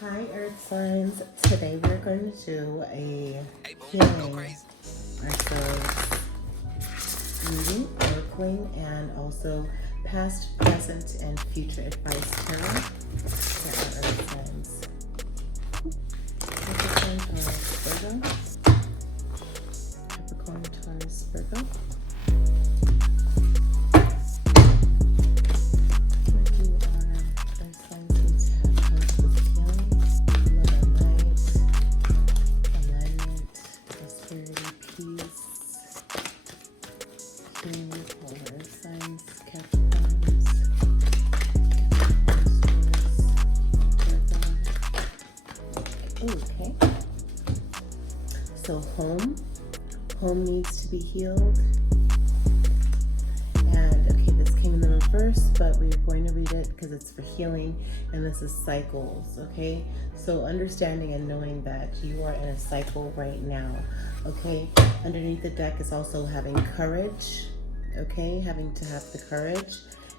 Hi Earth Signs. Today we're going to do a healing ourselves reading, oracling, and also past, present, and future advice tarot for our Earth Signs. Capricorn, Taurus, Virgo. Capricorn, Taurus, Virgo. Okay, so home needs to be healed. And okay, this came in the reverse, but we're going to read it because it's for healing, and this is cycles. Okay, so understanding and knowing that you are in a cycle right now. Okay, underneath the deck is also having courage. Okay, having to have the courage.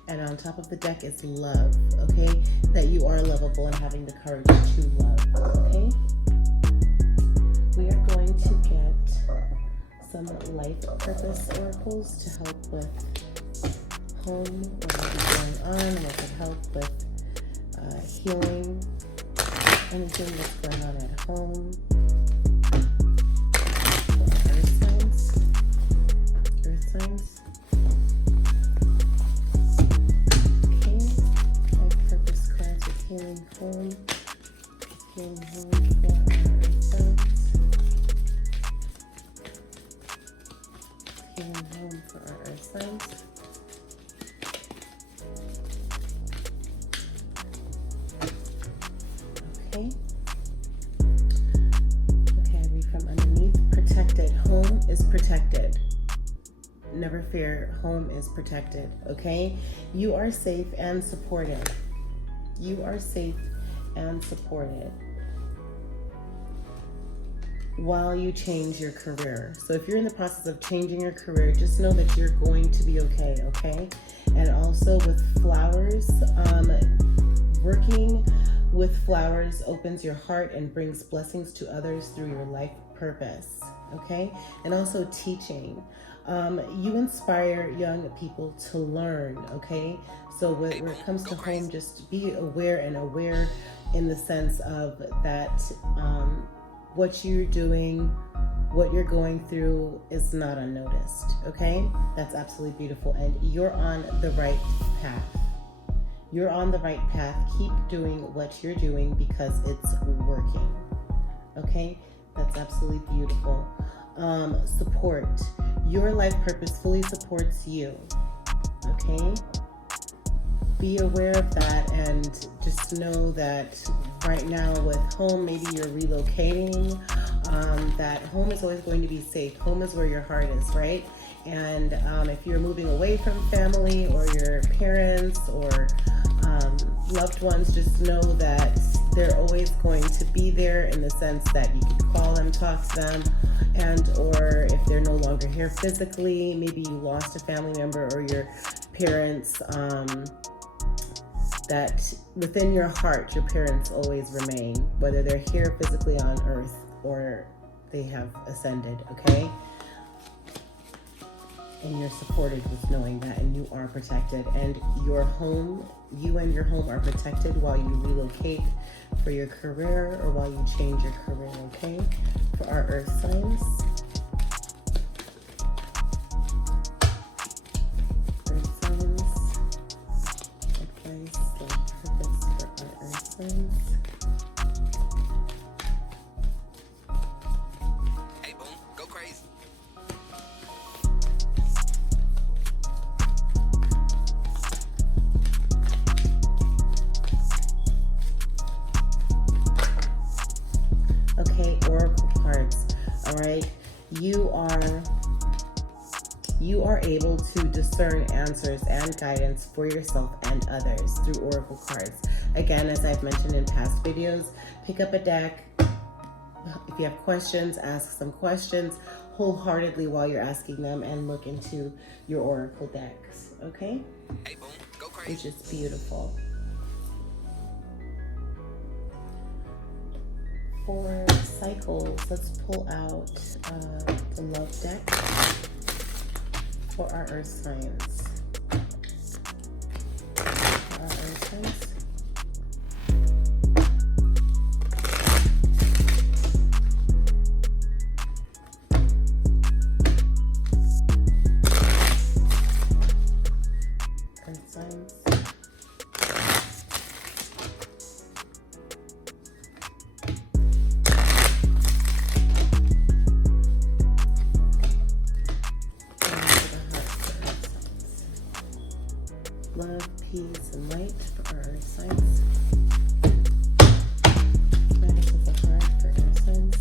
And on top of the deck is love, okay? That you are lovable and having the courage to love, okay? We are going to get some life purpose oracles to help with home, what might be going on, what could help with healing, anything that's going on at home. Earth signs. Earth signs. Healing home for our Earth signs. Healing home for our Earth signs. Okay. Okay, I read from underneath. Protected. Home is protected. Never fear, home is protected. Okay? You are safe and supported. You are safe and supported while you change your career. So if you're in the process of changing your career, just know that you're going to be okay, okay? And also with flowers, working with flowers opens your heart and brings blessings to others through your life purpose, okay? And also teaching. You inspire young people to learn, okay? So when it comes to home, just be aware in the sense of that what you're doing, what you're going through is not unnoticed, okay? That's absolutely beautiful, and you're on the right path. You're on the right path. Keep doing what you're doing because it's working, okay? That's absolutely beautiful. Support. Your life purpose fully supports you, okay? Be aware of that and just know that right now with home, maybe you're relocating, that home is always going to be safe. Home is where your heart is, right? And if you're moving away from family or your parents or loved ones, just know that they're always going to be there in the sense that you can call them, talk to them, and or if they're no longer here physically, maybe you lost a family member or your parents, that within your heart, your parents always remain, whether they're here physically on earth or they have ascended, okay? And you're supported with knowing that, and you are protected, and your home, you and your home are protected while you relocate for your career or while you change your career, okay? For our Earth signs. Earth signs. Advice, purpose for our Earth signs. Okay, oracle cards. All right, you are able to discern answers and guidance for yourself and others through oracle cards. Again, as I've mentioned in past videos, pick up a deck. If you have questions, ask some questions wholeheartedly while you're asking them, and look into your oracle decks. Okay, which is beautiful. for cycles, let's pull out the love deck for our earth signs. For our earth signs. Love, peace, and light for our earth signs. Matters of the heart for earth signs.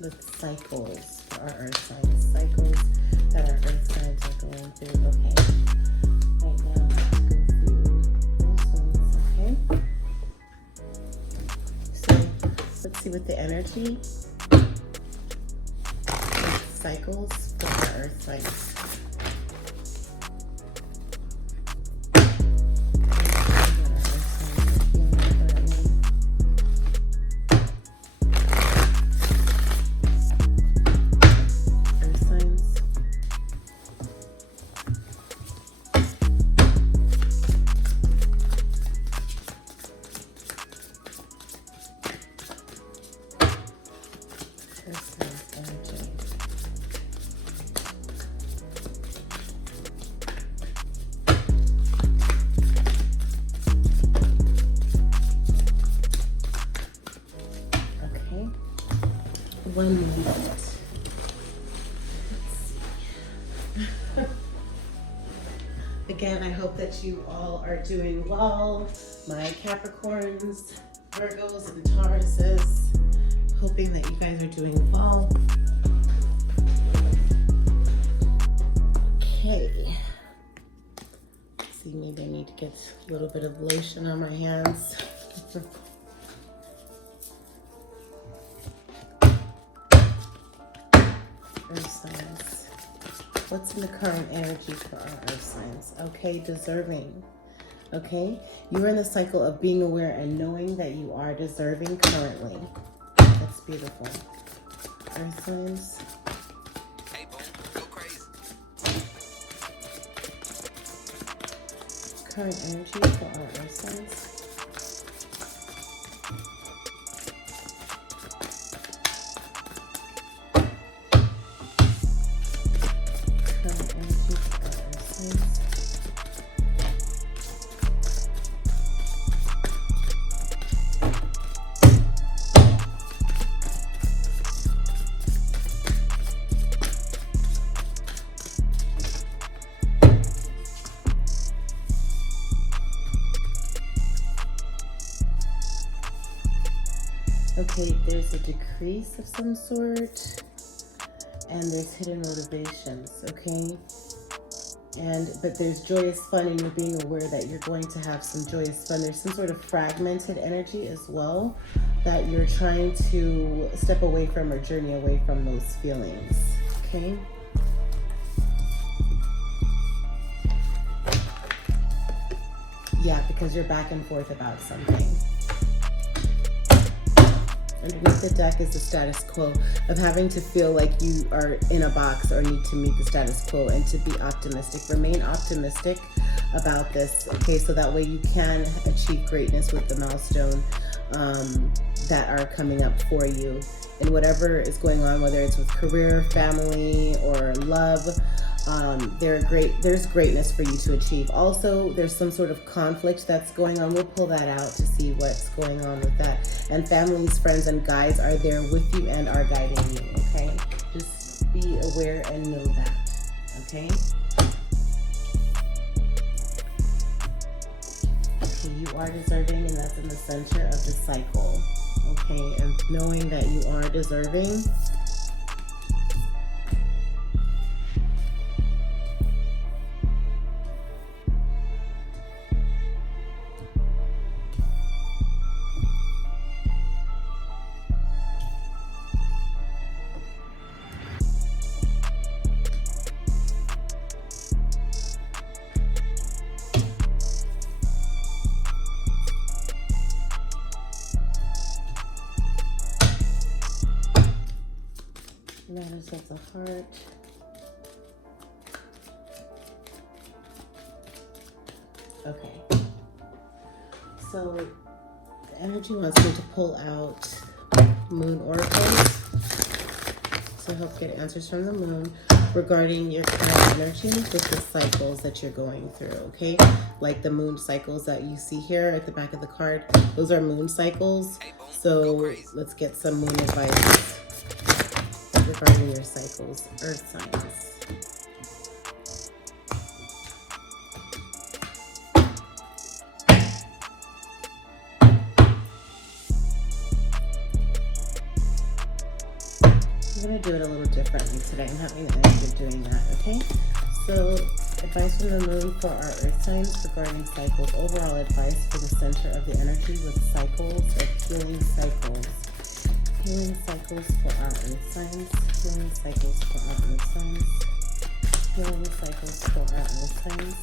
The cycles for our earth signs. Cycles that our earth signs are going through. Okay. Right now, let's go through those ones. Okay. So let's see what the energy cycles for our earth signs. One minute. Let's see. Again, I hope that you all are doing well. My Capricorns, Virgos, and Tauruses. Hoping that you guys are doing well. Okay. Let's see, maybe I need to get a little bit of lotion on my hands. Earth signs. What's in the current energy for our earth signs? Okay, deserving. Okay, you are in the cycle of being aware and knowing that you are deserving currently. That's beautiful. Earth signs. Hey, boom, go crazy. Current energy for our earth signs. Okay, there's a decrease of some sort, and there's hidden motivations, okay? But there's joyous fun, and you're being aware that you're going to have some joyous fun. There's some sort of fragmented energy as well that you're trying to step away from or journey away from those feelings, okay? Yeah, because you're back and forth about something. Underneath the deck is the status quo of having to feel like you are in a box or need to meet the status quo, and to be optimistic. Remain optimistic about this, okay? So that way you can achieve greatness with the milestone that are coming up for you. And whatever is going on, whether it's with career, family, or love, there's greatness for you to achieve. Also, there's some sort of conflict that's going on. We'll pull that out to see what's going on with that. And families, friends, and guides are there with you and are guiding you, okay? Just be aware and know that, okay? Okay, you are deserving, and that's in the center of the cycle, okay? And knowing that you are deserving, Matters of the heart. Okay. So the energy wants me to pull out moon oracles to help get answers from the moon regarding your current energy with the cycles that you're going through, okay? Like the moon cycles that you see here at the back of the card, those are moon cycles. So let's get some moon advice regarding your cycles, earth signs. I'm going to do it a little differently today. I'm having the energy of doing that, okay? So, advice from the moon for our earth signs regarding cycles. Overall advice for the center of the energy with cycles or healing cycles. Healing cycles for our earth signs. Healing cycles for our earth signs. Healing cycles for our earth signs.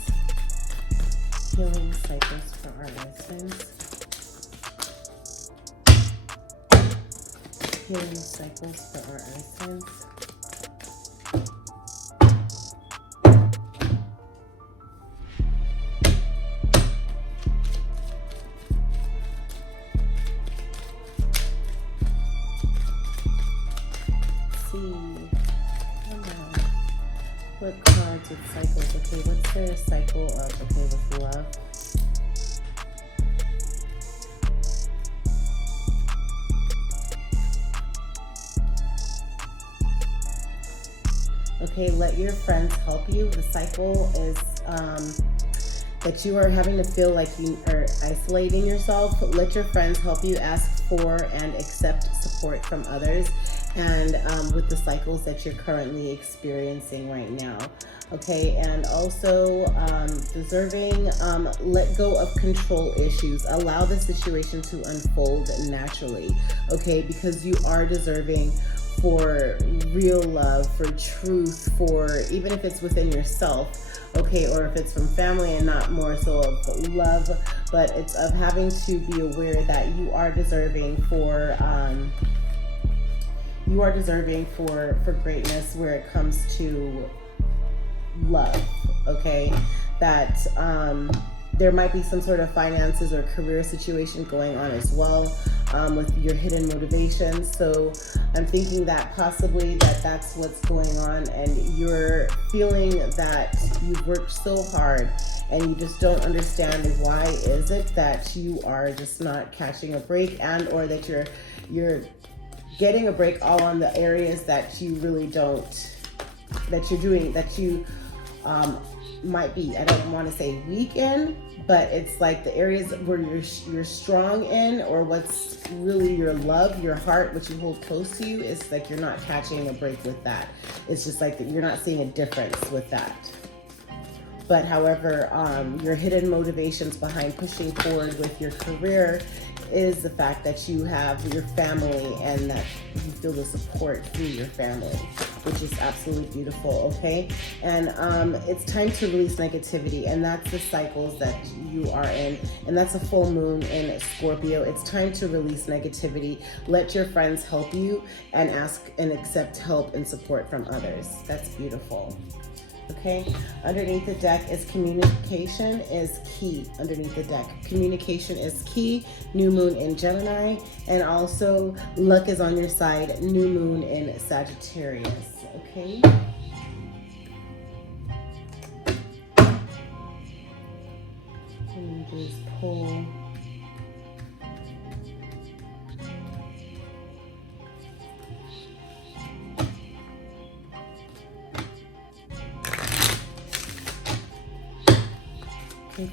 Healing cycles for our earth signs. Healing cycles for our earth signs. What cards with cycles? Okay, what's their cycle of, okay, with love? Okay, let your friends help you. The cycle is that you are having to feel like you are isolating yourself. Let your friends help you. Ask for and accept support from others. And with the cycles that you're currently experiencing right now. Okay, and also deserving, let go of control issues. Allow the situation to unfold naturally, okay, because you are deserving for real love, for truth, for even if it's within yourself, okay, or if it's from family and not more so of love, but it's of having to be aware that you are deserving for greatness where it comes to love, okay? That there might be some sort of finances or career situation going on as well with your hidden motivations. So I'm thinking that possibly that's what's going on, and you're feeling that you've worked so hard and you just don't understand why is it that you are just not catching a break, and or that you're getting a break all on the areas that you really don't, that you're doing, that you might be, I don't want to say weak in, but it's like the areas where you're strong in, or what's really your love, your heart, what you hold close to you, is like you're not catching a break with that. It's just like you're not seeing a difference with that. But however, your hidden motivations behind pushing forward with your career is the fact that you have your family and that you feel the support through your family, which is absolutely beautiful, okay? And it's time to release negativity, and that's the cycles that you are in, and that's a full moon in Scorpio. It's time to release negativity. Let your friends help you, and ask and accept help and support from others. That's beautiful. Okay, underneath the deck is communication is key. Underneath the deck, communication is key. New moon in Gemini, and also luck is on your side. New moon in Sagittarius. Okay. Let me just pull.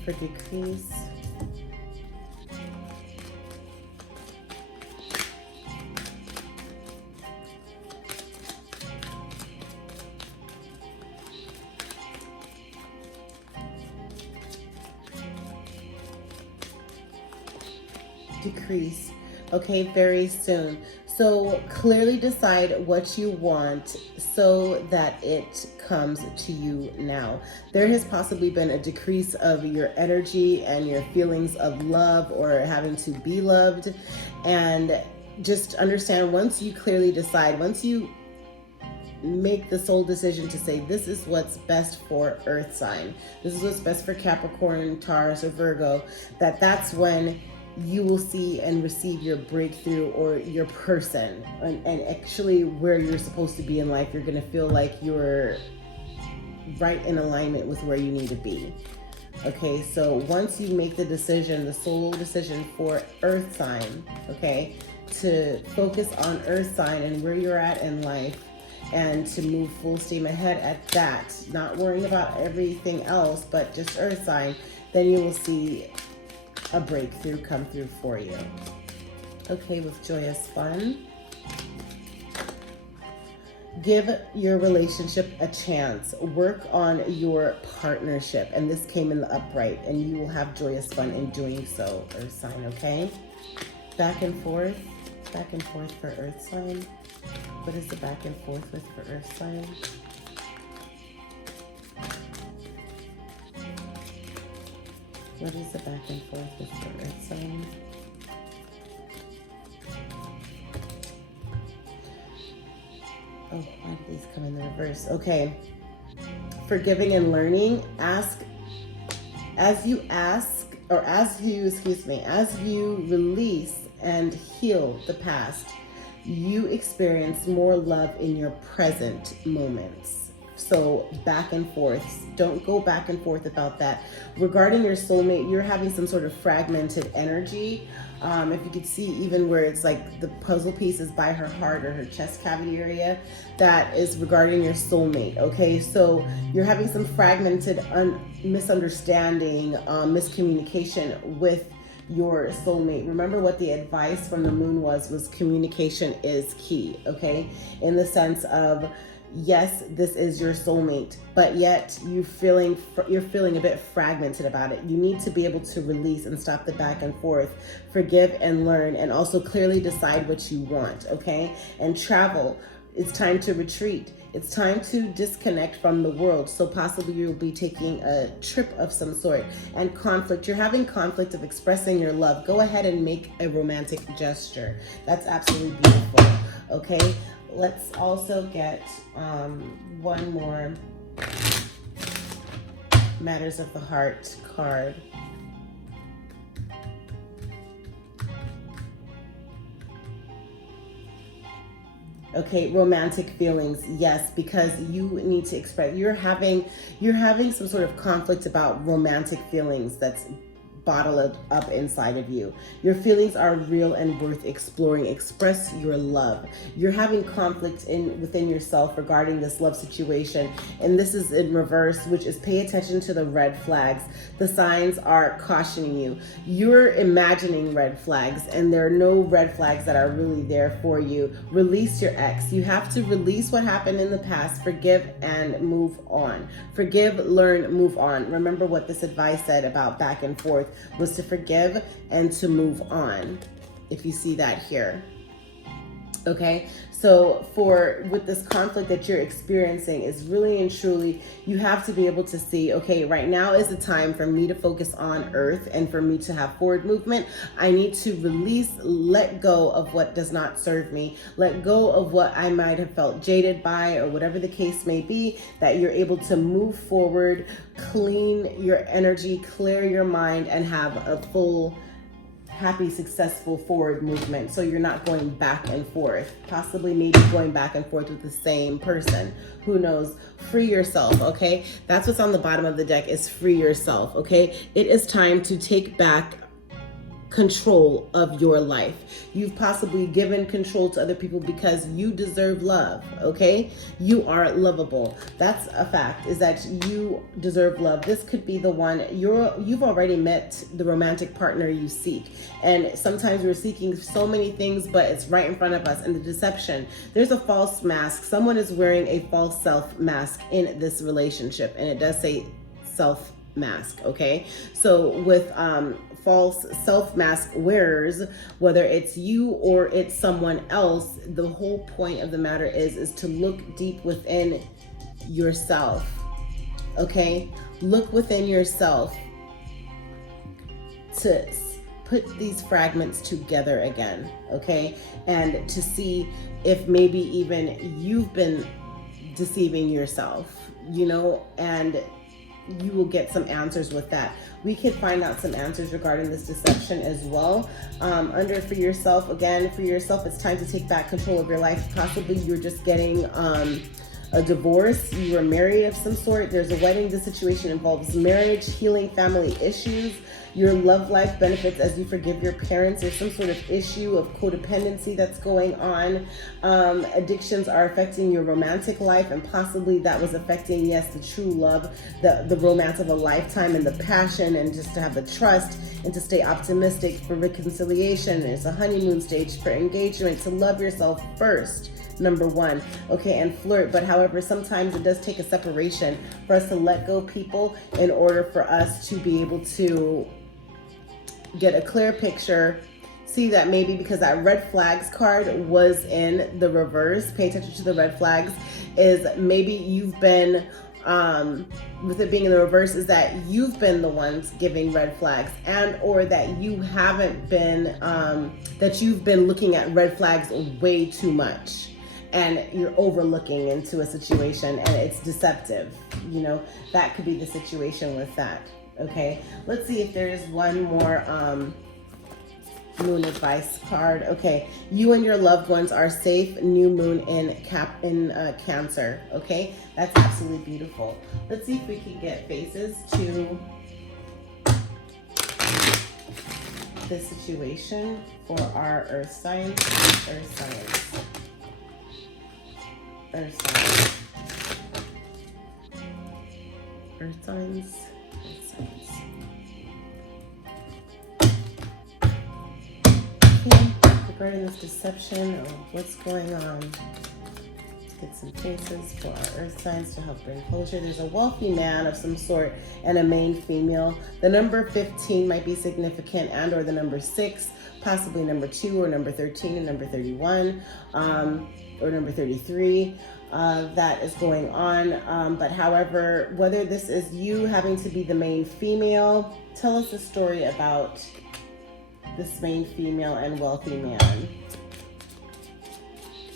For decrease. Decrease. Okay, very soon. So clearly decide what you want so that it comes to you now. There has possibly been a decrease of your energy and your feelings of love or having to be loved. And just understand, once you clearly decide, once you make the sole decision to say, this is what's best for Earth sign, this is what's best for Capricorn, Taurus, or Virgo, that's when you will see and receive your breakthrough or your person, and actually where you're supposed to be in life. You're going to feel like you're right in alignment with where you need to be. Okay, so once you make the decision, the sole decision for Earth sign, okay, to focus on Earth sign and where you're at in life, and to move full steam ahead at that, not worrying about everything else, but just Earth sign, then you will see a breakthrough come through for you. Okay, with joyous fun. Give your relationship a chance. Work on your partnership. And this came in the upright, and you will have joyous fun in doing so, Earth sign, okay? Back and forth for Earth sign. What is the back and forth with for Earth sign? What is the back and forth with for Earth sign? Oh, why did these come in the reverse? Okay. Forgiving and learning. As you release and heal the past, you experience more love in your present moments. So back and forth. Don't go back and forth about that. Regarding your soulmate, you're having some sort of fragmented energy. If you could see, even where it's like the puzzle piece is by her heart or her chest cavity area, that is regarding your soulmate. Okay, so you're having some fragmented misunderstanding, miscommunication with your soulmate. Remember what the advice from the moon was communication is key. Okay, in the sense of, yes, this is your soulmate, but yet you're feeling a bit fragmented about it. You need to be able to release and stop the back and forth, forgive and learn, and also clearly decide what you want, okay? And travel. It's time to retreat. It's time to disconnect from the world. So possibly you'll be taking a trip of some sort. And conflict. You're having conflict of expressing your love. Go ahead and make a romantic gesture. That's absolutely beautiful, okay? Let's also get one more Matters of the Heart card. Okay, romantic feelings, yes, because you need to express. You're having some sort of conflict about romantic feelings that's bottled up inside of you. Your feelings are real and worth exploring. Express your love. You're having conflict within yourself regarding this love situation, and this is in reverse, which is pay attention to the red flags. The signs are cautioning you. You're imagining red flags, and there are no red flags that are really there for you. Release your ex. You have to release what happened in the past. Forgive and move on. Forgive, learn, move on. Remember what this advice said about back and forth was to forgive and to move on, if you see that here. Okay, so with this conflict that you're experiencing, is really and truly, you have to be able to see, okay, right now is the time for me to focus on Earth and for me to have forward movement. I need to release, let go of what does not serve me, let go of what I might have felt jaded by, or whatever the case may be, that you're able to move forward, clean your energy, clear your mind, and have a full, happy, successful forward movement. So you're not going back and forth, possibly maybe going back and forth with the same person. Who knows? Free yourself, okay? That's what's on the bottom of the deck, is free yourself, okay? It is time to take back control of your life. You've possibly given control to other people because you deserve love, okay? You are lovable. That's a fact, is that you deserve love. This could be the one, you've already met the romantic partner you seek. And sometimes we're seeking so many things, but it's right in front of us. And the deception, there's a false mask. Someone is wearing a false self mask in this relationship. And it does say self mask, okay? So with false self mask wearers, whether it's you or it's someone else, the whole point of the matter is to look deep within yourself, okay? Look within yourself to put these fragments together again, okay? And to see if maybe even you've been deceiving yourself, you know, and you will get some answers with that. We could find out some answers regarding this deception as well. Under for yourself, again, for yourself, it's time to take back control of your life. Possibly you're just getting a divorce, you were married of some sort, there's a wedding. This situation involves marriage, healing family issues. Your love life benefits as you forgive your parents. There's some sort of issue of codependency that's going on. Addictions are affecting your romantic life, and possibly that was affecting, yes, the true love, the romance of a lifetime, and the passion, and just to have the trust and to stay optimistic for reconciliation. It's a honeymoon stage for engagement, to love yourself first. Number one, okay, and flirt. But however, sometimes it does take a separation for us to let go people in order for us to be able to get a clear picture. See that maybe because that red flags card was in the reverse, pay attention to the red flags, is maybe you've been, with it being in the reverse, is that you've been the ones giving red flags, and or that you haven't been, that you've been looking at red flags way too much. And you're overlooking into a situation and it's deceptive. You know, that could be the situation with that. Okay, let's see if there's one more moon advice card. Okay, you and your loved ones are safe. New moon in Cancer. Okay, that's absolutely beautiful. Let's see if we can get faces to this situation for our earth signs. Earth signs. Earth signs. Earth signs. Earth signs. Okay, regarding this deception or what's going on, let's get some faces for our earth signs to help bring closure. There's a wealthy man of some sort and a main female. The number 15 might be significant, and or the number 6, possibly number 2 or number 13 and number 31. Or number 33, that is going on. But however, whether this is you having to be the main female, tell us a story about this main female and wealthy man.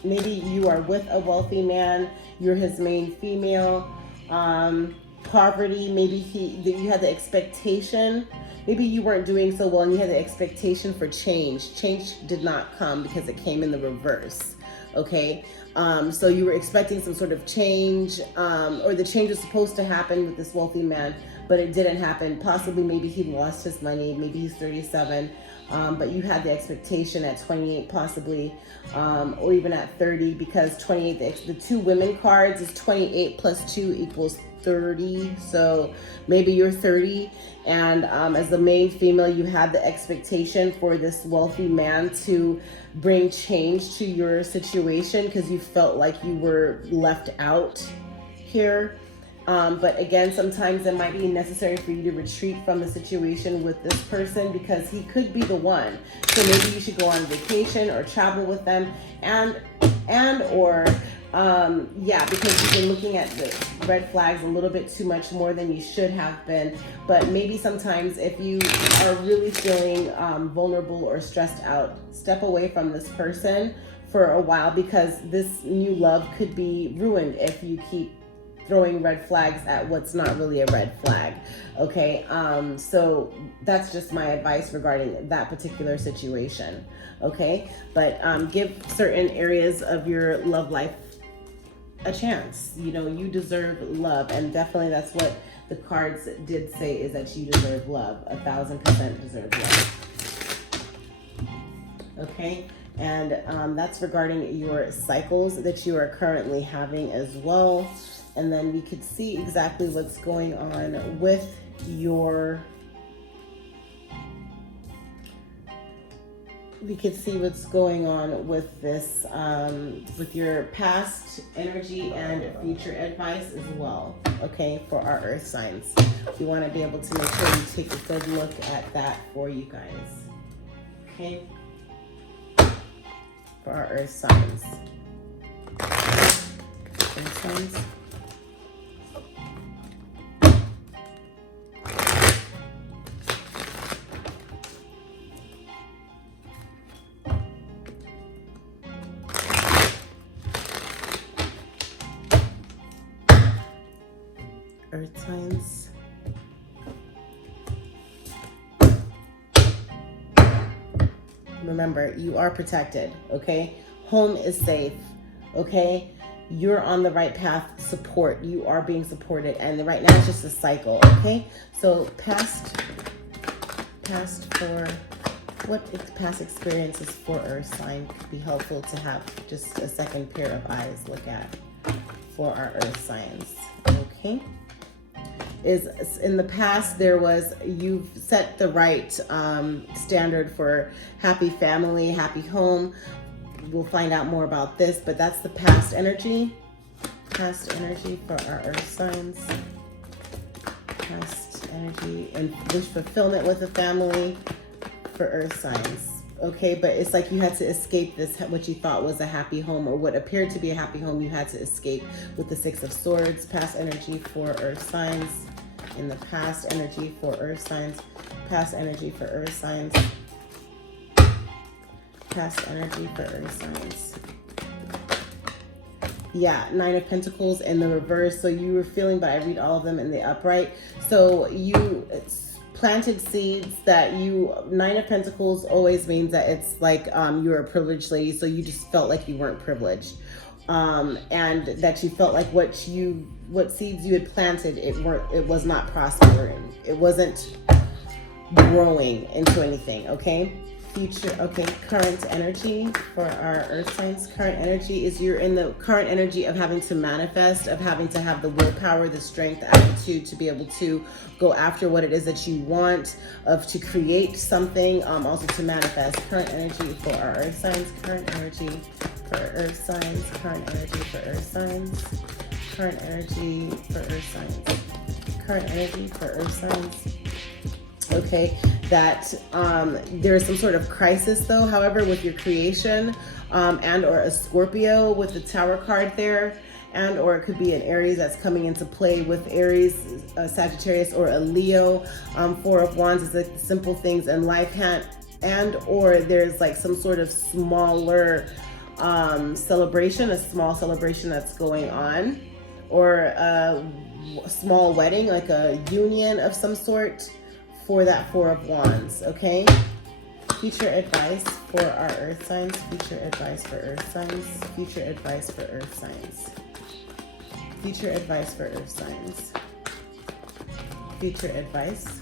Maybe you are with a wealthy man, you're his main female. Poverty, maybe you had the expectation. Maybe you weren't doing so well and you had the expectation for change. Change did not come because it came in the reverse. Okay, so you were expecting some sort of change, or the change was supposed to happen with this wealthy man, but it didn't happen. Possibly maybe he lost his money, maybe he's 37, but you had the expectation at 28 possibly, or even at 30, because 28, the two women cards is 28 plus 2 equals 30. So maybe you're 30, and as the main female, you had the expectation for this wealthy man to bring change to your situation because you felt like you were left out here. But again, sometimes it might be necessary for you to retreat from the situation with this person because he could be the one. So maybe you should go on vacation or travel with them, because you've been looking at the red flags a little bit too much, more than you should have been. But maybe sometimes if you are really feeling vulnerable or stressed out, step away from this person for a while, because this new love could be ruined if you keep throwing red flags at what's not really a red flag. Okay, so that's just my advice regarding that particular situation. Okay, but give certain areas of your love life a chance. You know, you deserve love, and definitely that's what the cards did say, is that you deserve love. 1000% deserve love. Okay, and that's regarding your cycles that you are currently having as well. And then we could see exactly what's going on with your, we could see what's going on with this, with your past energy and future advice as well, okay, for our earth signs. We want to be able to make sure we take a good look at that for you guys, okay, for our earth signs. Earth signs. Earth signs. Remember, you are protected, okay? Home is safe, okay? You're on the right path. Support. You are being supported. And right now it's just a cycle, okay? So past experiences for Earth sign could be helpful to have just a second pair of eyes look at for our Earth signs, okay? Is in the past you've set the right standard for happy family, happy home. We'll find out more about this, but that's the past energy for our Earth signs. Past energy and wish fulfillment with the family for Earth signs. Okay, but it's like you had to escape this, what you thought was a happy home or what appeared to be a happy home, you had to escape with the Six of Swords. Past energy for Earth signs. In the past energy for Earth signs. Past energy for Earth signs. Past energy for Earth signs. Yeah, Nine of Pentacles in the reverse. So you were feeling, but I read all of them in the upright. So you planted seeds that Nine of Pentacles always means that it's like you're a privileged lady, so you just felt like you weren't privileged, and that you felt like what seeds you had planted, it was not prospering, it wasn't growing into anything. Okay, future. Okay, current energy for our Earth signs. Current energy is you're in the current energy of having to manifest, of having to have the willpower, the strength, the attitude to be able to go after what it is that you want, to create something, also to manifest. Current energy for our Earth signs. Current energy for Earth signs. Current energy for Earth signs. Current energy for Earth signs. Current energy for Earth signs. Okay, that there's some sort of crisis though, however, with your creation, and or a Scorpio with the Tower card there, and or it could be an Aries that's coming into play with Aries, Sagittarius, or a Leo. Four of Wands is like the simple things in life, and or there's like some sort of smaller celebration, a small celebration that's going on, or a small wedding, like a union of some sort for that Four of Wands. Okay, future advice for our Earth signs. Future advice for Earth signs. Future advice for Earth signs. Future advice for Earth signs. Future advice.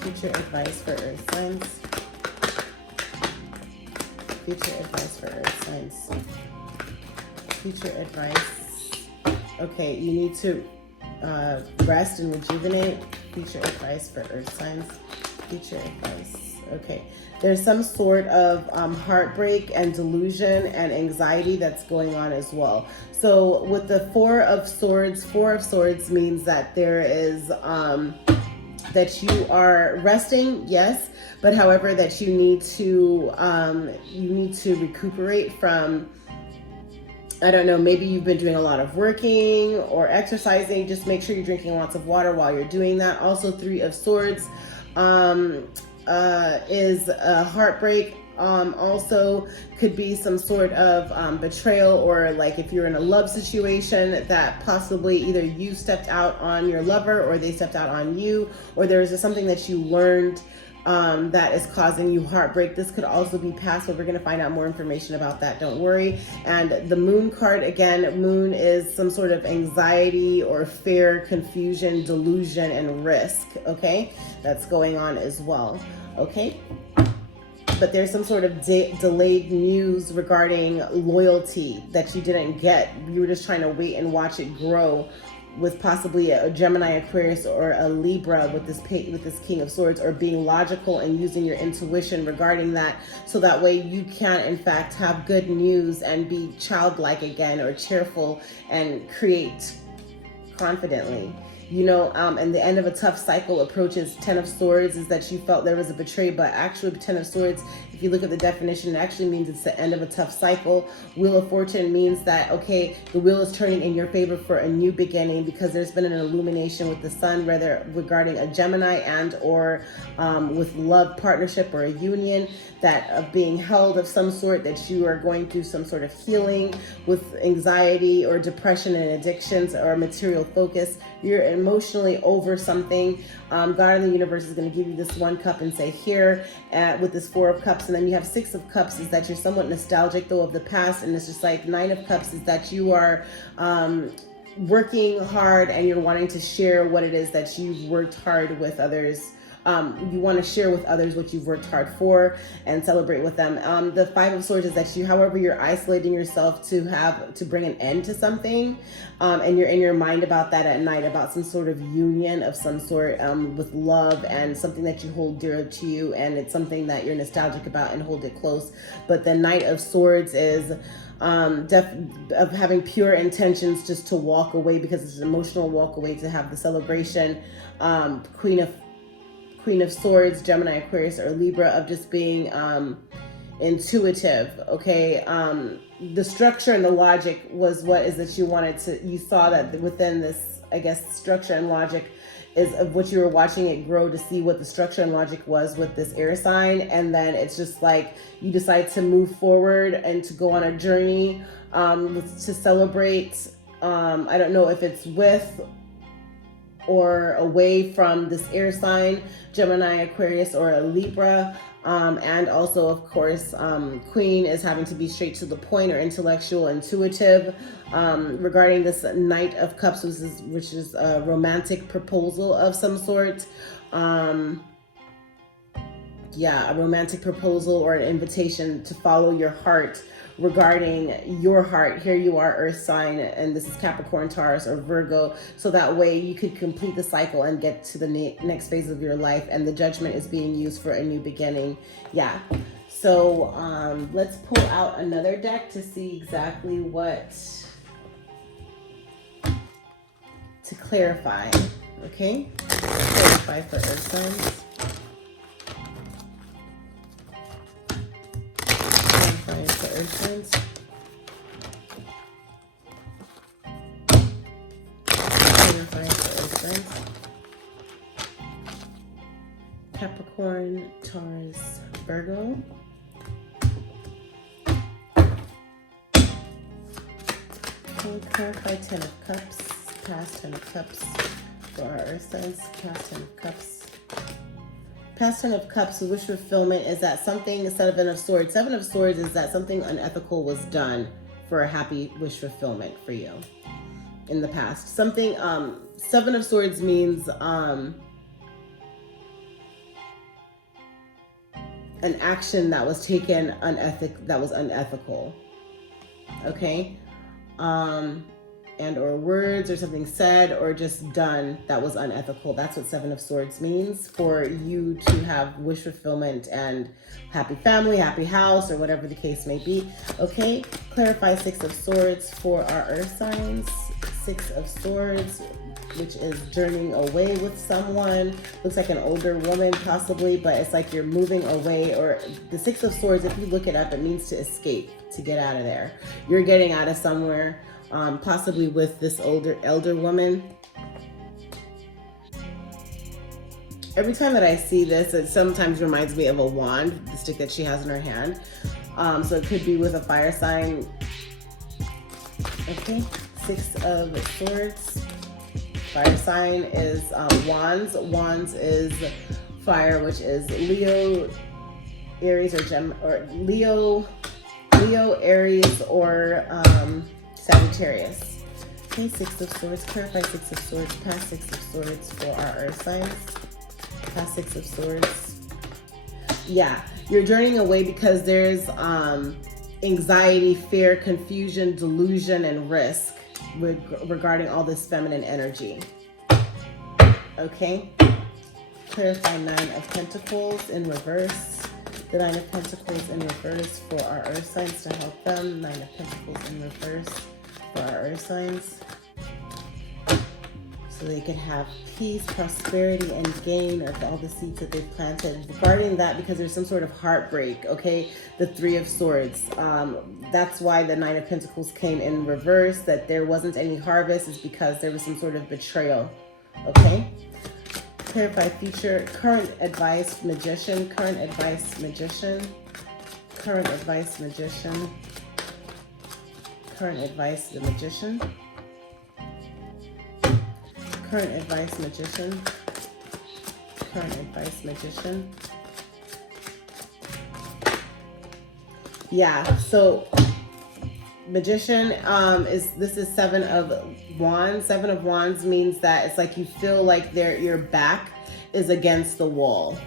Future advice for Earth signs. Future advice for Earth signs. Future advice. Okay, you need to rest and rejuvenate. Future advice for Earth signs. Future advice. Okay, there's some sort of heartbreak and delusion and anxiety that's going on as well. So with the Four of Swords means that there is that you are resting, yes, but however that you need to recuperate from, I don't know, maybe you've been doing a lot of working or exercising. Just make sure you're drinking lots of water while you're doing that. Also, Three of Swords is a heartbreak. Also could be some sort of betrayal, or like if you're in a love situation that possibly either you stepped out on your lover or they stepped out on you, or there's something that you learned that is causing you heartbreak. This could also be past, but we're going to find out more information about that. Don't worry. And the Moon card, again, Moon is some sort of anxiety or fear, confusion, delusion, and risk. Okay, that's going on as well. Okay, but there's some sort of delayed news regarding loyalty that you didn't get. You were just trying to wait and watch it grow, with possibly a Gemini, Aquarius, or a Libra with this King of Swords, or being logical and using your intuition regarding that, so that way you can in fact have good news and be childlike again, or cheerful and create confidently. you know, and the end of a tough cycle approaches. 10 of Swords is that you felt there was a betrayal, but actually 10 of Swords, if you look at the definition, it actually means it's the end of a tough cycle. Wheel of Fortune means that, okay, the wheel is turning in your favor for a new beginning, because there's been an illumination with the sun, whether regarding a Gemini and or with love, partnership, or a union, that of being held of some sort, that you are going through some sort of healing with anxiety or depression and addictions or material focus. You're emotionally over something. God in the universe is going to give you this 1 cup and say here with this 4 of cups. And then you have 6 of cups is that you're somewhat nostalgic though of the past. And it's just like 9 of cups is that you are working hard and you're wanting to share what it is that you've worked hard with others. You want to share with others what you've worked hard for and celebrate with them. The 5 of Swords is that you, however, you're isolating yourself to bring an end to something, and you're in your mind about that at night, about some sort of union of some sort with love and something that you hold dear to you, and it's something that you're nostalgic about and hold it close. But the Knight of Swords is of having pure intentions just to walk away, because it's an emotional walk away to have the celebration. Queen of Swords, Gemini, Aquarius, or Libra, of just being intuitive, okay? The structure and the logic was what is that you saw that within this, I guess, structure and logic is of what you were watching it grow to see what the structure and logic was with this air sign. And then it's just like you decide to move forward and to go on a journey to celebrate. I don't know if it's with or away from this air sign, Gemini, Aquarius, or a Libra. And also, of course, Queen is having to be straight to the point or intellectual, intuitive. Regarding this Knight of Cups, which is a romantic proposal of some sort. Yeah, a romantic proposal or an invitation to follow your heart. Regarding your heart, here you are, Earth sign, and this is Capricorn, Taurus, or Virgo, so that way you could complete the cycle and get to the next phase of your life, and the Judgment is being used for a new beginning. Yeah, so let's pull out another deck to see exactly what to clarify. Okay, clarify for Earth signs. For Earth signs. Clarify for Earth signs. Capricorn, Taurus, Virgo. Okay, clarify 10 of Cups. Past 10 of Cups for our Earth signs. Past 10 of Cups. Past 10 of Cups, wish fulfillment is that something, 7 of Swords. 7 of Swords is that something unethical was done for a happy wish fulfillment for you in the past. Something, 7 of Swords means an action that was taken that was unethical. Okay? And or words or something said or just done that was unethical. That's what 7 of Swords means, for you to have wish fulfillment and happy family, happy house, or whatever the case may be. Okay, clarify 6 of Swords for our Earth signs. 6 of Swords, which is journeying away with someone. Looks like an older woman possibly, but it's like you're moving away. Or the 6 of Swords, if you look it up, it means to escape, to get out of there. You're getting out of somewhere. Possibly with this elder woman. Every time that I see this, it sometimes reminds me of a wand, the stick that she has in her hand. So it could be with a fire sign. Okay, 6 of Swords. Fire sign is wands. Wands is fire, which is Leo, Aries, or Leo, Aries, or Sagittarius. Okay, 6 of Swords. Clarify 6 of Swords. Past 6 of Swords for our Earth signs. Past 6 of Swords. Yeah, you're journeying away because there's anxiety, fear, confusion, delusion, and risk regarding all this feminine energy. Okay. Clarify 9 of Pentacles in reverse. The 9 of Pentacles in reverse for our Earth signs to help them. 9 of Pentacles in reverse for our Earth signs. So so they can have peace, prosperity, and gain of all the seeds that they've planted. Regarding that, because there's some sort of heartbreak, okay? The Three of Swords. That's why the Nine of Pentacles came in reverse, that there wasn't any harvest, is because there was some sort of betrayal, okay? Clarify future, current advice, Magician, current advice, Magician, current advice, Magician, current advice, the Magician. Current advice, Magician. Current advice, Magician. Yeah, so Magician this is Seven of Wands. Seven of Wands means that it's like you feel like your back is against the wall.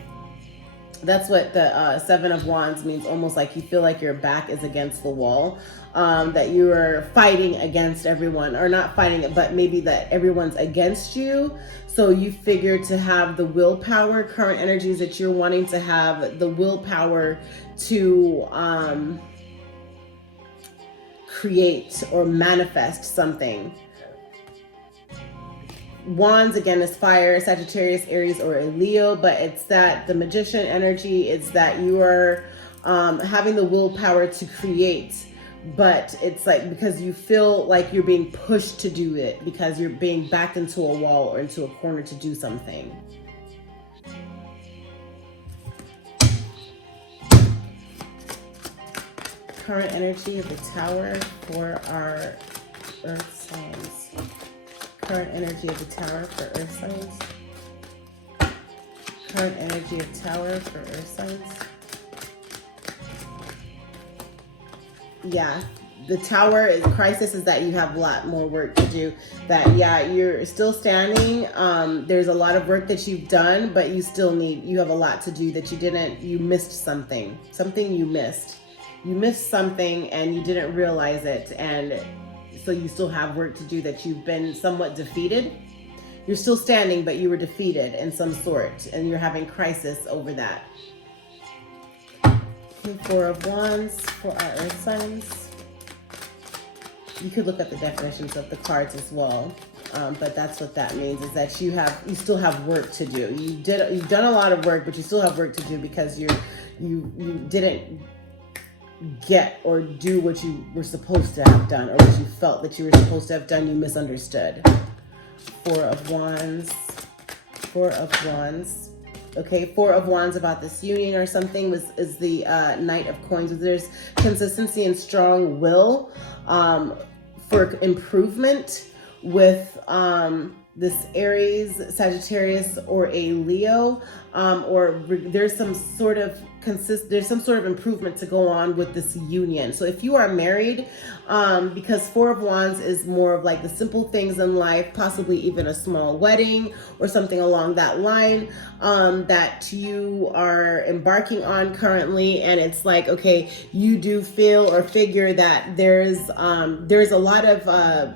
That's what the Seven of Wands means, almost like you feel like your back is against the wall. That you are fighting against everyone, or not fighting it, but maybe that everyone's against you. So you figure to have the willpower, current energies that you're wanting to have the willpower to create or manifest something. Wands again is fire, Sagittarius, Aries, or a Leo, but it's that the Magician energy, it's that you are having the willpower to create. But it's like because you feel like you're being pushed to do it, because you're being backed into a wall or into a corner to do something. Current energy of the Tower for our Earth signs. Current energy of the Tower for Earth signs. Current energy of Tower for Earth signs. Yeah, the Tower is crisis, is that you have a lot more work to do. That, yeah, you're still standing. There's a lot of work that you've done, but you have a lot to do that you missed something. Something you missed. You missed something and you didn't realize it. And so you still have work to do, that you've been somewhat defeated. You're still standing, but you were defeated in some sort, and you're having crisis over that. Four of Wands for our Earth signs. You could look up the definitions of the cards as well, but that's what that means, is that you still have work to do. You've done a lot of work, but you still have work to do because you didn't get or do what you were supposed to have done, or what you felt that you were supposed to have done. You misunderstood. Four of Wands. Four of Wands. Okay, Four of Wands about this union or something is the Knight of Coins. There's consistency and strong will for improvement with this Aries, Sagittarius, or a Leo, or there's some sort of improvement to go on with this union. So if you are married, because Four of Wands is more of like the simple things in life, possibly even a small wedding or something along that line, that you are embarking on currently. And it's like, okay, you do feel or figure that there's a lot of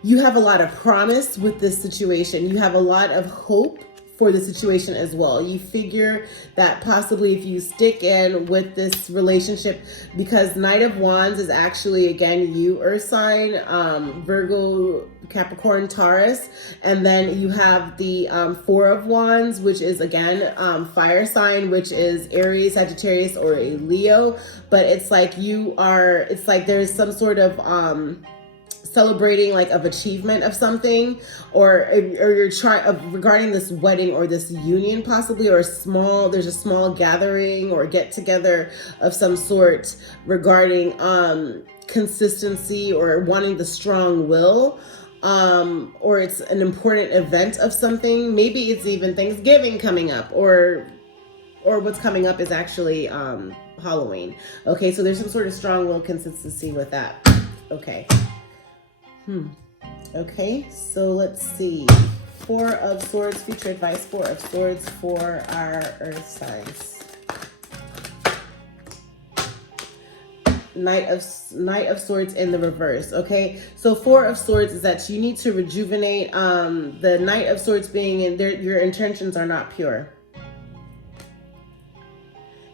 you have a lot of promise with this situation. You have a lot of hope for the situation as well. You figure that possibly if you stick in with this relationship, because Knight of Wands is actually, again, you, Earth sign, Virgo, Capricorn, Taurus, and then you have the Four of Wands, which is, again, fire sign, which is Aries, Sagittarius, or a Leo. But it's like it's like there's some sort of celebrating like of achievement of something, or you're trying regarding this wedding or this union possibly, or there's a small gathering or get together of some sort regarding consistency or wanting the strong will, or it's an important event of something. Maybe it's even Thanksgiving coming up, or what's coming up is actually Halloween. Okay, so there's some sort of strong will, consistency with that. Okay. Okay, so let's see. Four of Swords, future advice. Four of Swords for our Earth signs. Knight of Swords in the reverse. Okay, so Four of Swords is that you need to rejuvenate. The Knight of Swords being in there, your intentions are not pure,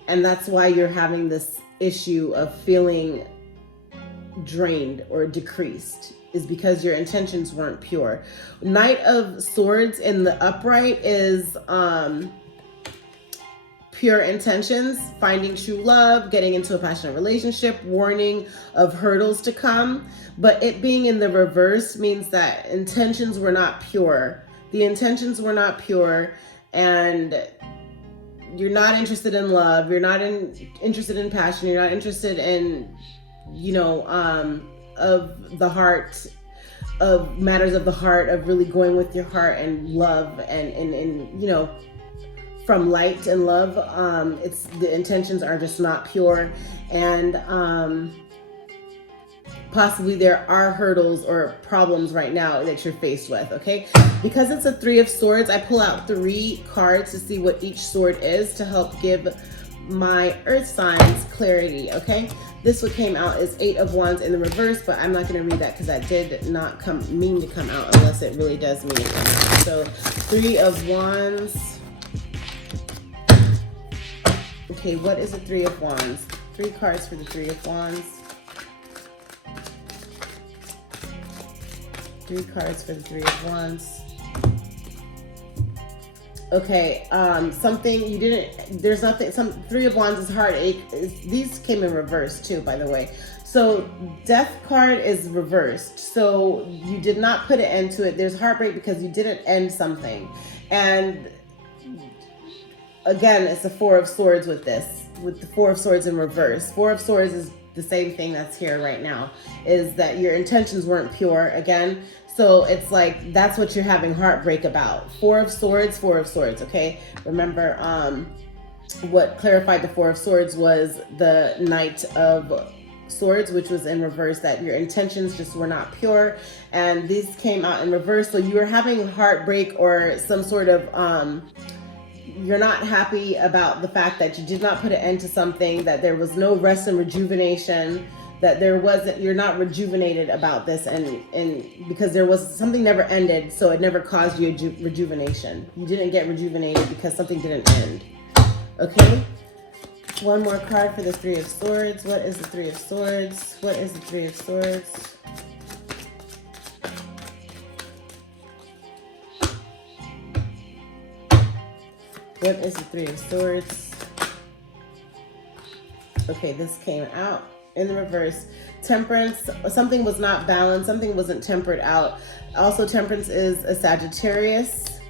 and that's why you're having this issue of feeling drained or decreased is because your intentions weren't pure. Knight of Swords in the upright is pure intentions, finding true love, getting into a passionate relationship, warning of hurdles to come. But it being in the reverse means that intentions were not pure. The intentions were not pure, and you're not interested in love. You're not interested in passion. You're not interested in, of the heart, of matters of the heart, of really going with your heart and love and from light and love. It's the intentions are just not pure, and possibly there are hurdles or problems right now that you're faced with. Okay, because it's a Three of Swords, I pull out 3 cards to see what each sword is to help give my earth signs clarity. Okay, this what came out is 8 of Wands in the reverse, but I'm not going to read that because that did not mean to come out unless it really does mean to come out. So 3 of Wands. Okay, what is the 3 of Wands? 3 cards for the 3 of Wands. 3 cards for the 3 of Wands. Okay, something you didn't, there's nothing, 3 of Wands is heartache. These came in reverse too, by the way. So Death card is reversed. So you did not put an end to it. There's heartbreak because you didn't end something. And again, it's the 4 of Swords with this, with the 4 of Swords in reverse. 4 of Swords is the same thing that's here right now, is that your intentions weren't pure again. So it's like, that's what you're having heartbreak about. 4 of Swords, 4 of Swords, okay? Remember, what clarified the 4 of Swords was the Knight of Swords, which was in reverse, that your intentions just were not pure. And these came out in reverse. So you were having heartbreak or some sort of, you're not happy about the fact that you did not put an end to something, that there was no rest and rejuvenation, that there wasn't, you're not rejuvenated about this, and because there was something never ended, so it never caused you rejuvenation. You didn't get rejuvenated because something didn't end. Okay? One more card for the 3 of Swords. What is the 3 of Swords? What is the 3 of Swords? What is the 3 of Swords? Okay, this came out in the reverse. Temperance, something was not balanced, something wasn't tempered out. Also, Temperance is a Sagittarius,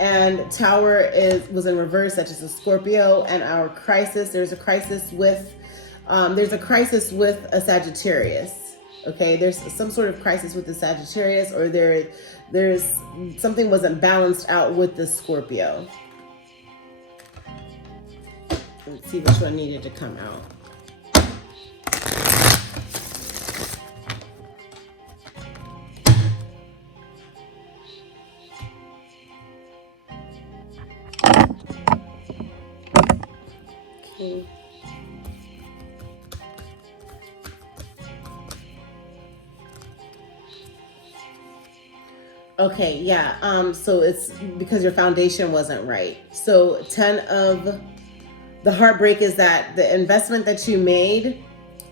and Tower was in reverse, such as a Scorpio. And our crisis, there's a crisis with a Sagittarius. Okay, there's some sort of crisis with the Sagittarius, or there's something wasn't balanced out with the Scorpio. Let's see which one needed to come out. Okay. Okay, yeah. So it's because your foundation wasn't right. So 10 of the heartbreak is that the investment that you made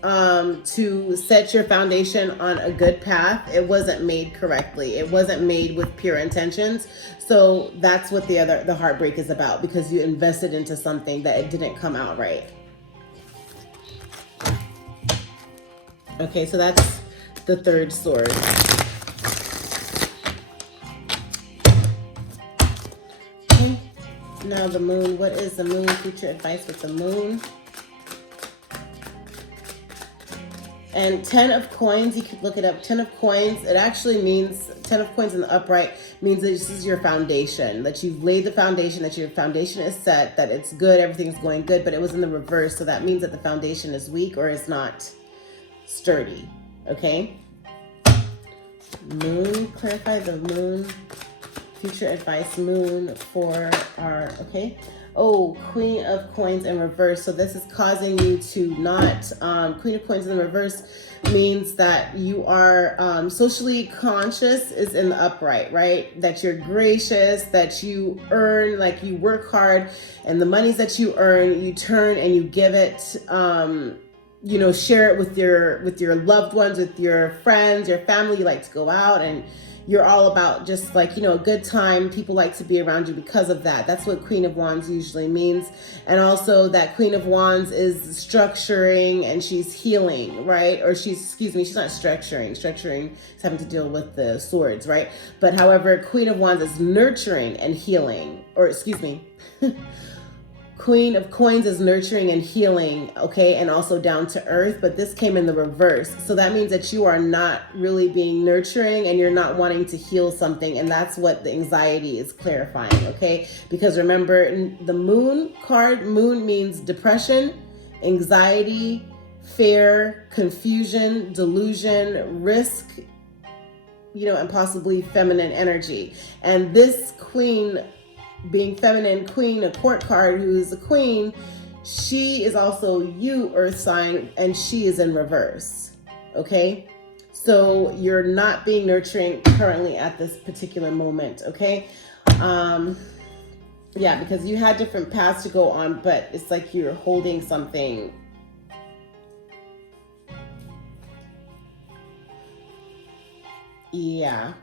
to set your foundation on a good path, it wasn't made correctly. It wasn't made with pure intentions. So that's what the heartbreak is about, because you invested into something that it didn't come out right. Okay, so that's the 3rd sword. Okay. Now the moon. What is the moon? Future advice with the moon. And 10 of coins, you could look it up. 10 of coins, it actually means, 10 of coins in the upright means that this is your foundation, that you've laid the foundation, that your foundation is set, that it's good, everything's going good, but it was in the reverse. So that means that the foundation is weak or is not sturdy. Okay? Moon, clarify the moon. Future advice, moon for our, okay? Oh, Queen of Coins in reverse. So this is causing you to not, Queen of Coins in the reverse means that you are socially conscious is in the upright, right? That you're gracious, that you earn, like you work hard, and the monies that you earn, you turn and you give it you know, share it with your loved ones, with your friends, your family. You like to go out and you're all about just like, you know, a good time. People like to be around you because of that. That's what Queen of Wands usually means. And also that Queen of Wands is structuring and she's healing, right? Or she's not structuring. Structuring is having to deal with the swords, right? But however, Queen of Wands is nurturing and healing, or Queen of Coins is nurturing and healing, okay, and also down to earth, but this came in the reverse. So that means that you are not really being nurturing and you're not wanting to heal something, and that's what the anxiety is clarifying, okay? Because remember, the Moon card, Moon means depression, anxiety, fear, confusion, delusion, risk, you know, and possibly feminine energy. And this Queen, being feminine queen, a court card, who's a queen, she is also you, earth sign, and she is in reverse, okay? So you're not being nurturing currently at this particular moment, okay? Yeah, because you had different paths to go on, but it's like you're holding something. Yeah.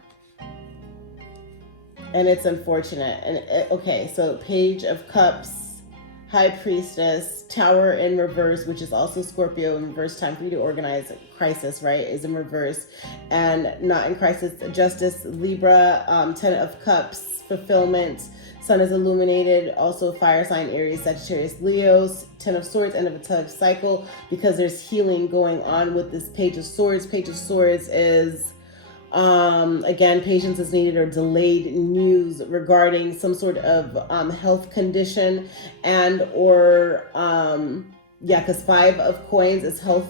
And it's unfortunate. And okay, so Page of Cups, High Priestess, Tower in reverse, which is also Scorpio in reverse, time for you to organize. Crisis, right, is in reverse. And not in crisis, Justice, Libra, Ten of Cups, fulfillment, Sun is illuminated, also fire sign, Aries, Sagittarius, Leos, Ten of Swords, end of a tough cycle, because there's healing going on with this Page of Swords. Page of Swords is again, patience is needed or delayed news regarding some sort of health condition, and or yeah, because Five of Coins is health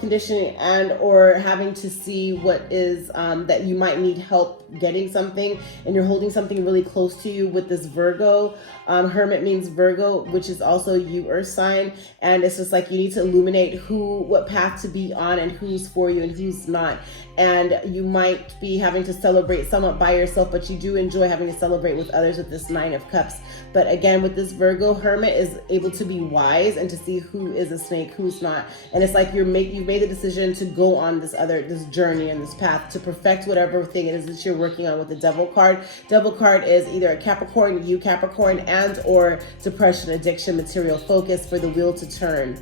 conditioning, and or having to see what is that you might need help getting something, and you're holding something really close to you with this Virgo. Hermit means Virgo, which is also you, earth sign, and it's just like you need to illuminate what path to be on and who's for you and who's not. And you might be having to celebrate somewhat by yourself, but you do enjoy having to celebrate with others with this Nine of Cups. But again, with this Virgo, Hermit is able to be wise and to see who is a snake, who's not. And it's like you've made the decision to go on this journey and this path to perfect whatever thing it is that you're working on with the Devil card. Devil card is either a Capricorn, you Capricorn, and or depression, addiction, material focus, for the wheel to turn.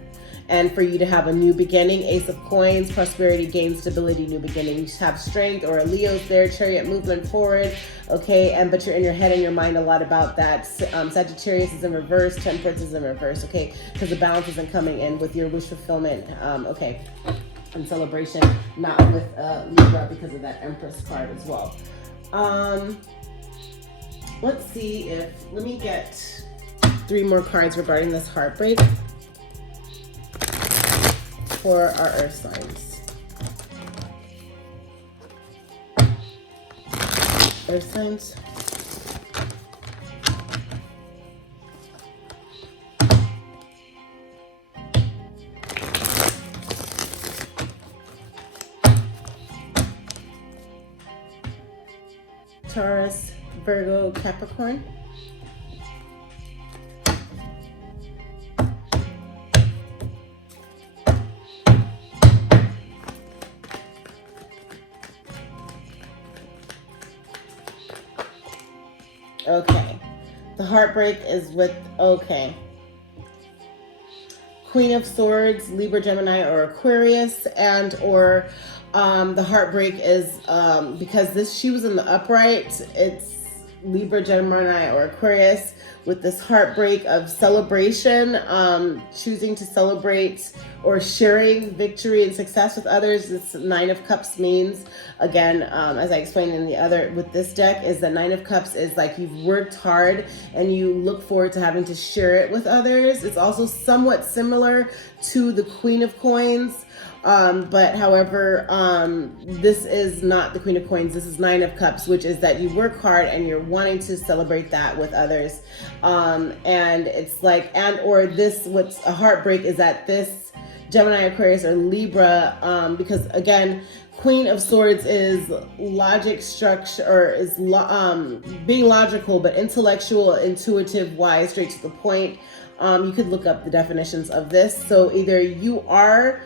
And for you to have a new beginning. Ace of Coins, prosperity, gain, stability, new beginning. You have strength, or a Leo's there, Chariot, movement forward, okay? But you're in your head and your mind a lot about that. Sagittarius is in reverse, Temperance is in reverse, okay? Because the balance isn't coming in with your wish fulfillment, okay? And celebration, not with Libra because of that Empress card as well. Let's see let me get 3 more cards regarding this heartbreak for our earth signs. Earth signs. Taurus, Virgo, Capricorn. Okay, the heartbreak is with, okay, Queen of Swords, Libra, Gemini, or Aquarius, and or the heartbreak is because she was in the upright, it's Libra, Gemini, or Aquarius, with this heartbreak of celebration, choosing to celebrate or sharing victory and success with others. This Nine of Cups means, again, as I explained in the other with this deck, is that Nine of Cups is like you've worked hard and you look forward to having to share it with others. It's also somewhat similar to the Queen of Coins. But however, this is not the Queen of Coins. This is Nine of Cups, which is that you work hard and you're wanting to celebrate that with others. And it's like, and or this, what's a heartbreak is that this Gemini, Aquarius, or Libra, because again, Queen of Swords is logic, structure, or is being logical, but intellectual, intuitive, wise, straight to the point. You could look up the definitions of this. So either you are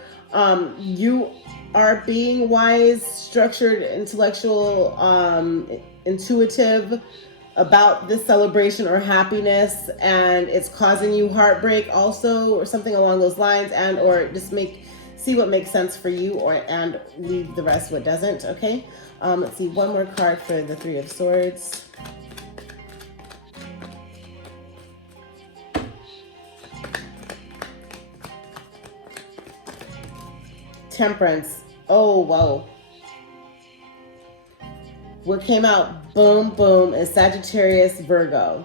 being wise, structured, intellectual, intuitive about this celebration or happiness, and it's causing you heartbreak also, or something along those lines, and or just see what makes sense for you, and leave the rest what doesn't. Okay, let's see, one more card for the Three of Swords. Temperance. Oh, whoa. What came out, boom, boom, is Sagittarius, Virgo.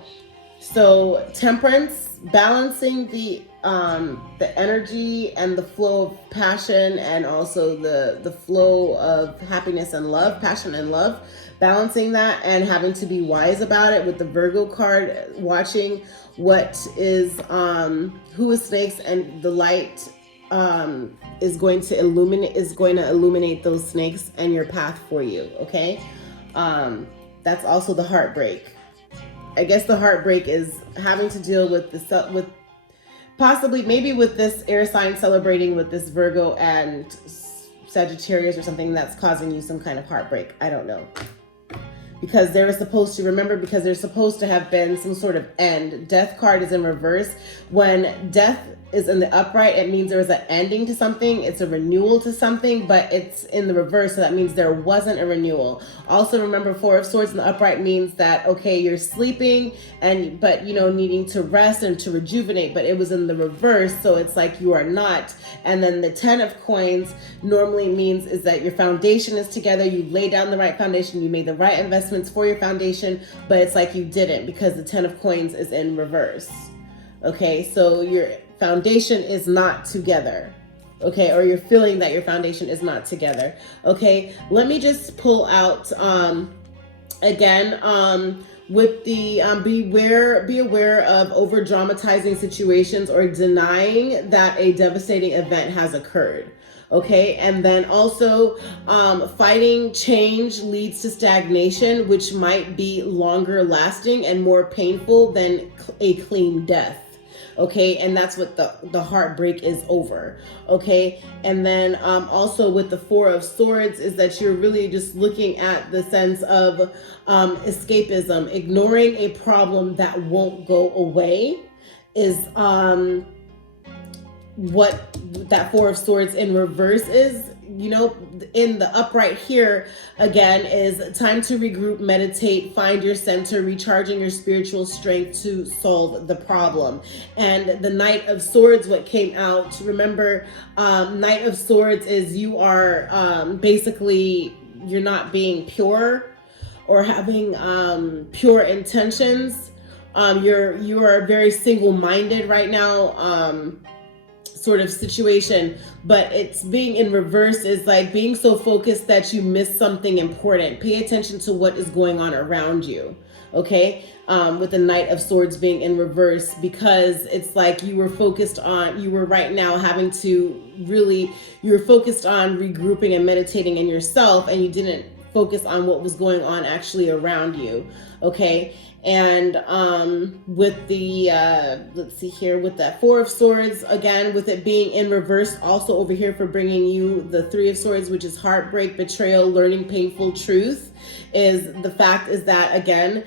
So Temperance, balancing the energy and the flow of passion, and also the flow of happiness and love, passion and love, balancing that and having to be wise about it with the Virgo card, watching what is, who is snakes, and the light is going to illuminate those snakes and your path for you. Okay. That's also the heartbreak. I guess the heartbreak is having to deal with with possibly maybe with this air sign celebrating with this Virgo and Sagittarius or something that's causing you some kind of heartbreak. I don't know. Because there's supposed to have been some sort of end. Death card is in reverse. When death is in the upright, it means there was an ending to something. It's a renewal to something, but it's in the reverse. So that means there wasn't a renewal. Also remember, Four of Swords in the upright means that, okay, you're sleeping but needing to rest and to rejuvenate, but it was in the reverse. So it's like you are not. And then the 10 of Coins normally means is that your foundation is together. You laid down the right foundation. You made the right investments for your foundation, but it's like you didn't, because the 10 of Coins is in reverse. Okay, so your foundation is not together. Okay, or you're feeling that your foundation is not together. Okay, let me just pull out again with the be aware of over dramatizing situations or denying that a devastating event has occurred. Okay, and then also fighting change leads to stagnation, which might be longer lasting and more painful than a clean death. Okay, and that's what the heartbreak is over. Okay, and then also with the Four of Swords is that you're really just looking at the sense of escapism, ignoring a problem that won't go away is what that Four of Swords in reverse is. In the upright here again is time to regroup, meditate, find your center, recharging your spiritual strength to solve the problem. And the Knight of Swords, what came out, remember, Knight of Swords is you are basically, you're not being pure or having pure intentions. You are very single-minded right now, sort of situation, but it's being in reverse is like being so focused that you miss something important. Pay attention to what is going on around you. Okay, with the Knight of Swords being in reverse, because it's like you were focused on regrouping and meditating in yourself, and you didn't focus on what was going on actually around you. Okay, and with the let's see here, with that Four of Swords again, with it being in reverse also over here for bringing you the Three of Swords, which is heartbreak, betrayal, learning painful truth, is the fact is that again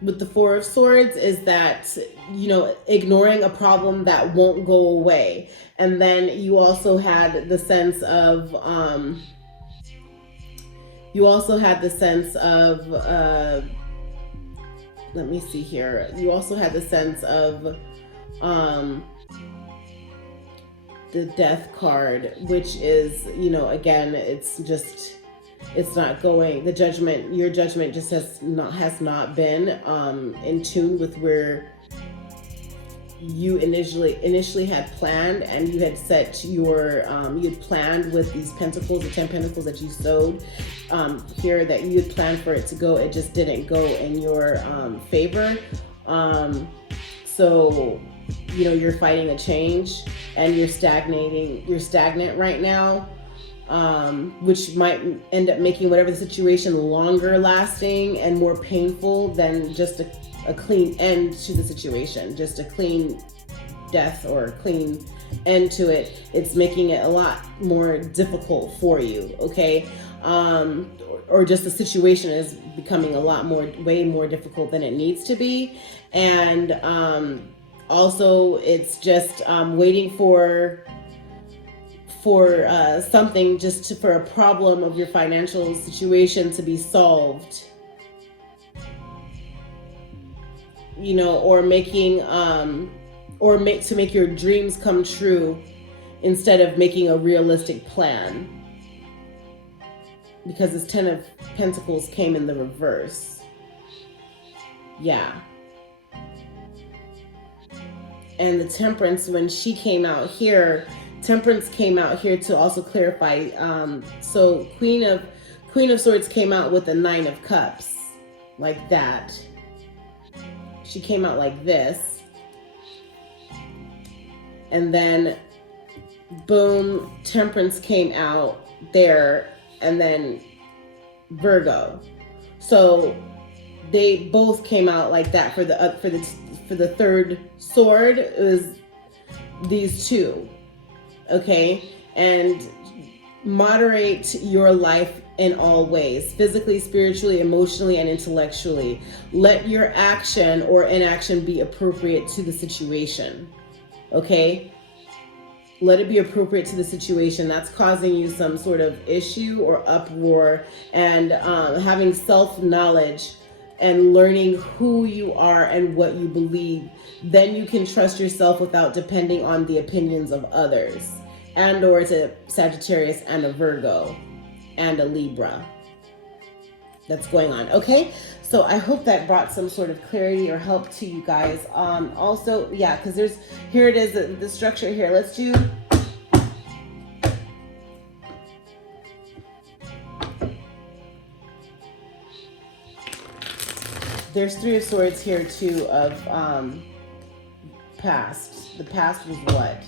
with the Four of Swords is that ignoring a problem that won't go away. And then you also had the sense of let me see here. You also had the sense of the Death card, which is, again, it's not going, the judgment, your judgment just has not been in tune with where you initially had planned, and you had set your you had planned with these pentacles, the 10 pentacles that you sowed here, that you had planned for it to go. It just didn't go in your favor. So you're fighting a change, and you're stagnant right now, which might end up making whatever the situation longer lasting and more painful than just a a clean end to the situation, just a clean death or a clean end to it. It's making it a lot more difficult for you, okay? Or just the situation is becoming a lot more, way more difficult than it needs to be. And also it's just waiting for something, just for a problem of your financial situation to be solved, you know, or making to make your dreams come true instead of making a realistic plan, because this 10 of Pentacles came in the reverse. Yeah. And the Temperance, when she came out here, Temperance came out here to also clarify. So Queen of Swords came out with the 9 of Cups, like that. She came out like this. And then, boom, Temperance came out there, and then Virgo. So they both came out like that for the third sword. It was these two. Okay, and moderate your life in all ways, physically, spiritually, emotionally, and intellectually. Let your action or inaction be appropriate to the situation. Okay, let it be appropriate to the situation that's causing you some sort of issue or uproar. And having self-knowledge and learning who you are and what you believe, then you can trust yourself without depending on the opinions of others. And or it's a Sagittarius and a Virgo and a Libra that's going on. Okay, so I hope that brought some sort of clarity or help to you guys. Also, yeah, because here it is, the structure here. Let's do there's 3 of Swords here too of past. The past was what?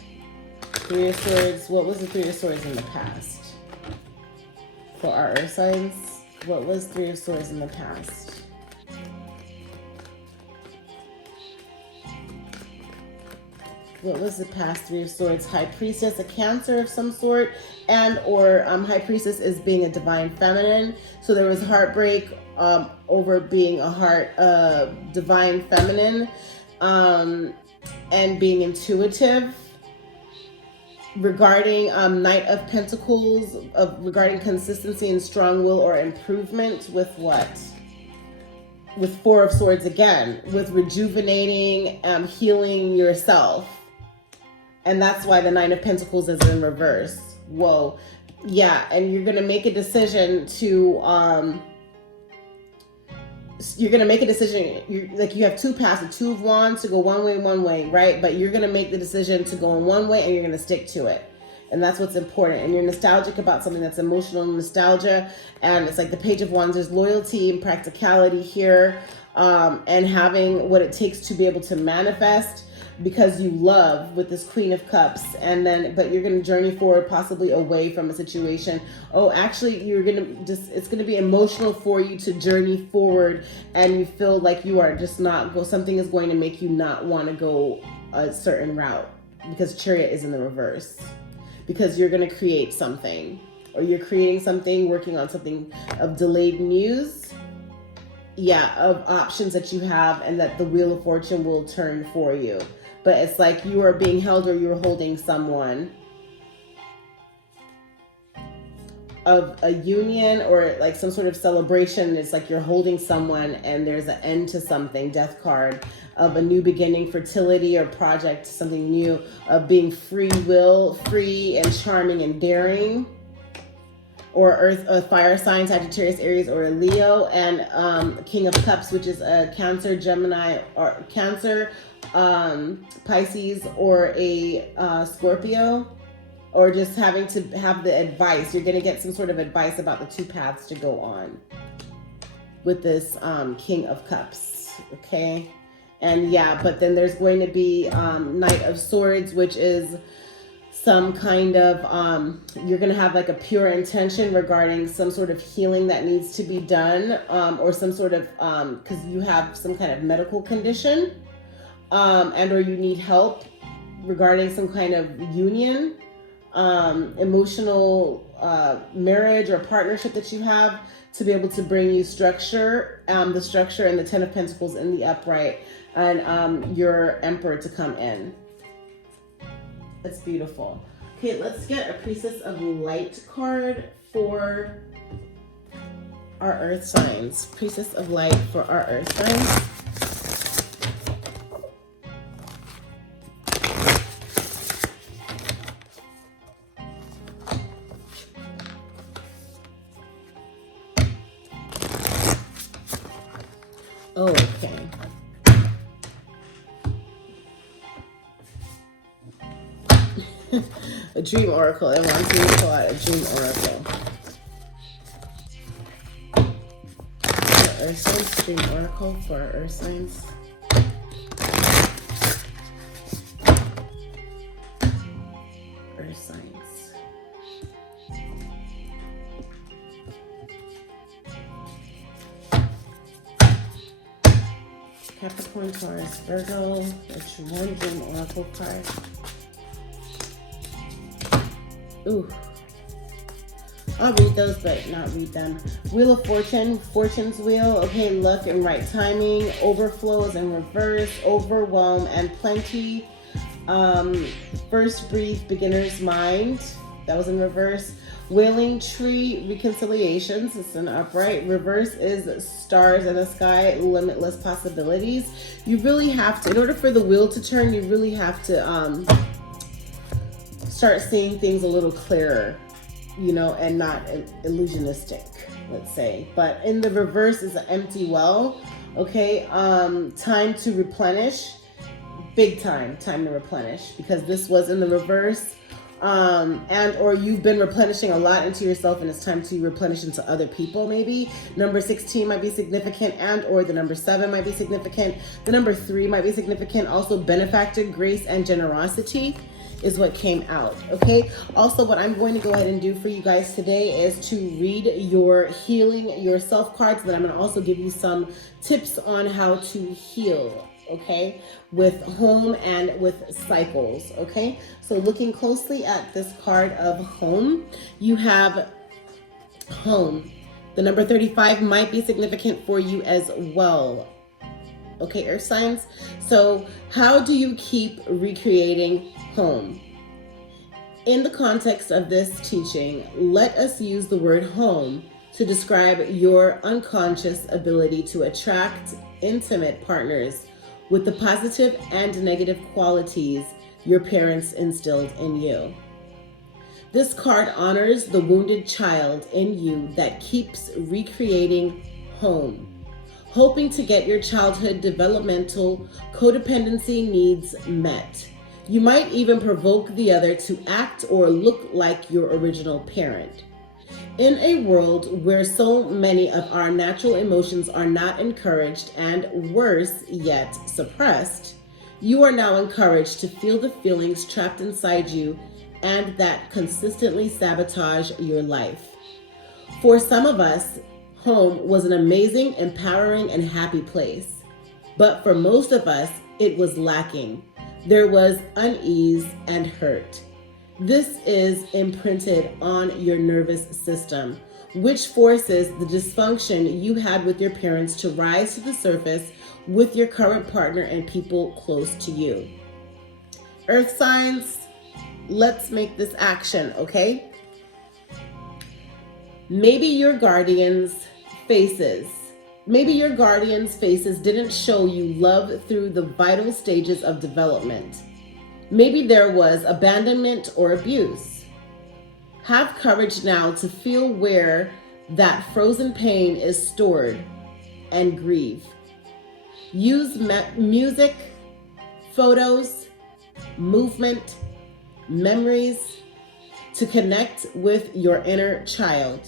3 of Swords. What was the 3 of Swords in the past? For our earth signs, what was 3 of Swords in the past? What was the past 3 of Swords? High Priestess, a Cancer of some sort, and or High Priestess is being a divine feminine. So there was heartbreak over being a divine feminine, and being intuitive. Regarding Knight of Pentacles, regarding consistency and strong will or improvement with what? With 4 of Swords again, with rejuvenating, healing yourself. And that's why the 9 of Pentacles is in reverse. Whoa. Yeah, and you're going to make a decision to, you have 2 paths, the 2 of Wands to go one way, right? But you're going to make the decision to go in one way and you're going to stick to it. And that's what's important. And you're nostalgic about something, that's emotional nostalgia. And it's like the Page of Wands, there's loyalty and practicality here, and having what it takes to be able to manifest, because you love with this Queen of Cups. And then, but you're going to journey forward, possibly away from a situation. Oh, actually, it's going to be emotional for you to journey forward, and you feel like you are just something is going to make you not want to go a certain route, because Chariot is in the reverse, because you're going to create something, or you're creating something, working on something of delayed news. Yeah, of options that you have, and that the Wheel of Fortune will turn for you. But it's like you are being held, or you're holding someone of a union, or like some sort of celebration. It's like you're holding someone and there's an end to something. Death card of a new beginning, fertility or project, something new, of being free and charming and daring. Or Earth, a fire sign, Sagittarius, Aries, or a Leo. And King of Cups, which is a Cancer, Gemini, or Cancer, Pisces, or a Scorpio. Or just having to have the advice. You're going to get some sort of advice about the 2 paths to go on with this King of Cups. Okay. And yeah, but then there's going to be Knight of Swords, which is some kind of, you're going to have like a pure intention regarding some sort of healing that needs to be done, or some sort of, because you have some kind of medical condition, and or you need help regarding some kind of union, emotional marriage or partnership that you have, to be able to bring you structure, the structure and the Ten of Pentacles in the upright, and your Emperor to come in. That's beautiful. Okay, let's get a Priestess of Light card for our Earth signs. Priestess of Light for our Earth signs. Oh, okay. A dream oracle. It wants me to pull out a dream oracle. Earth signs, dream oracle for our Earth signs. Earth signs. Capricorn, Taurus, Virgo. That's one dream oracle card. Ooh. I'll read those, but not read them. Wheel of Fortune, Fortune's wheel. Okay, luck and right timing. Overflows in reverse. Overwhelm and plenty. First breathe, beginner's mind. That was in reverse. Wailing tree, reconciliations. It's an upright. Reverse is stars in the sky, limitless possibilities. You really have to, in order for the wheel to turn, you really have to start seeing things a little clearer, you know, and not illusionistic, let's say. But in the reverse is an empty well. Okay, time to replenish. Big time to replenish, because this was in the reverse. And or you've been replenishing a lot into yourself, and it's time to replenish into other people. Maybe number 16 might be significant, and or the number 7 might be significant. The number 3 might be significant. Also, benefactor, grace, and generosity is what came out. Okay, also what I'm going to go ahead and do for you guys today is to read your healing yourself cards. Then I'm going to also give you some tips on how to heal, okay, with home and with cycles. Okay, so looking closely at this card of home, you have home. The number 35 might be significant for you as well. Okay, earth signs. So how do you keep recreating home? In the context of this teaching, let us use the word home to describe your unconscious ability to attract intimate partners with the positive and negative qualities your parents instilled in you. This card honors the wounded child in you that keeps recreating home, hoping to get your childhood developmental codependency needs met. You might even provoke the other to act or look like your original parent. In a world where so many of our natural emotions are not encouraged and, worse yet, suppressed, you are now encouraged to feel the feelings trapped inside you and that consistently sabotage your life. For some of us, home was an amazing, empowering, and happy place. But for most of us, it was lacking. There was unease and hurt. This is imprinted on your nervous system, which forces the dysfunction you had with your parents to rise to the surface with your current partner and people close to you. Earth signs, let's make this action, okay? Maybe your guardians' faces didn't show you love through the vital stages of development. Maybe there was abandonment or abuse. Have courage now to feel where that frozen pain is stored and grieve. Use music, photos, movement, memories to connect with your inner child.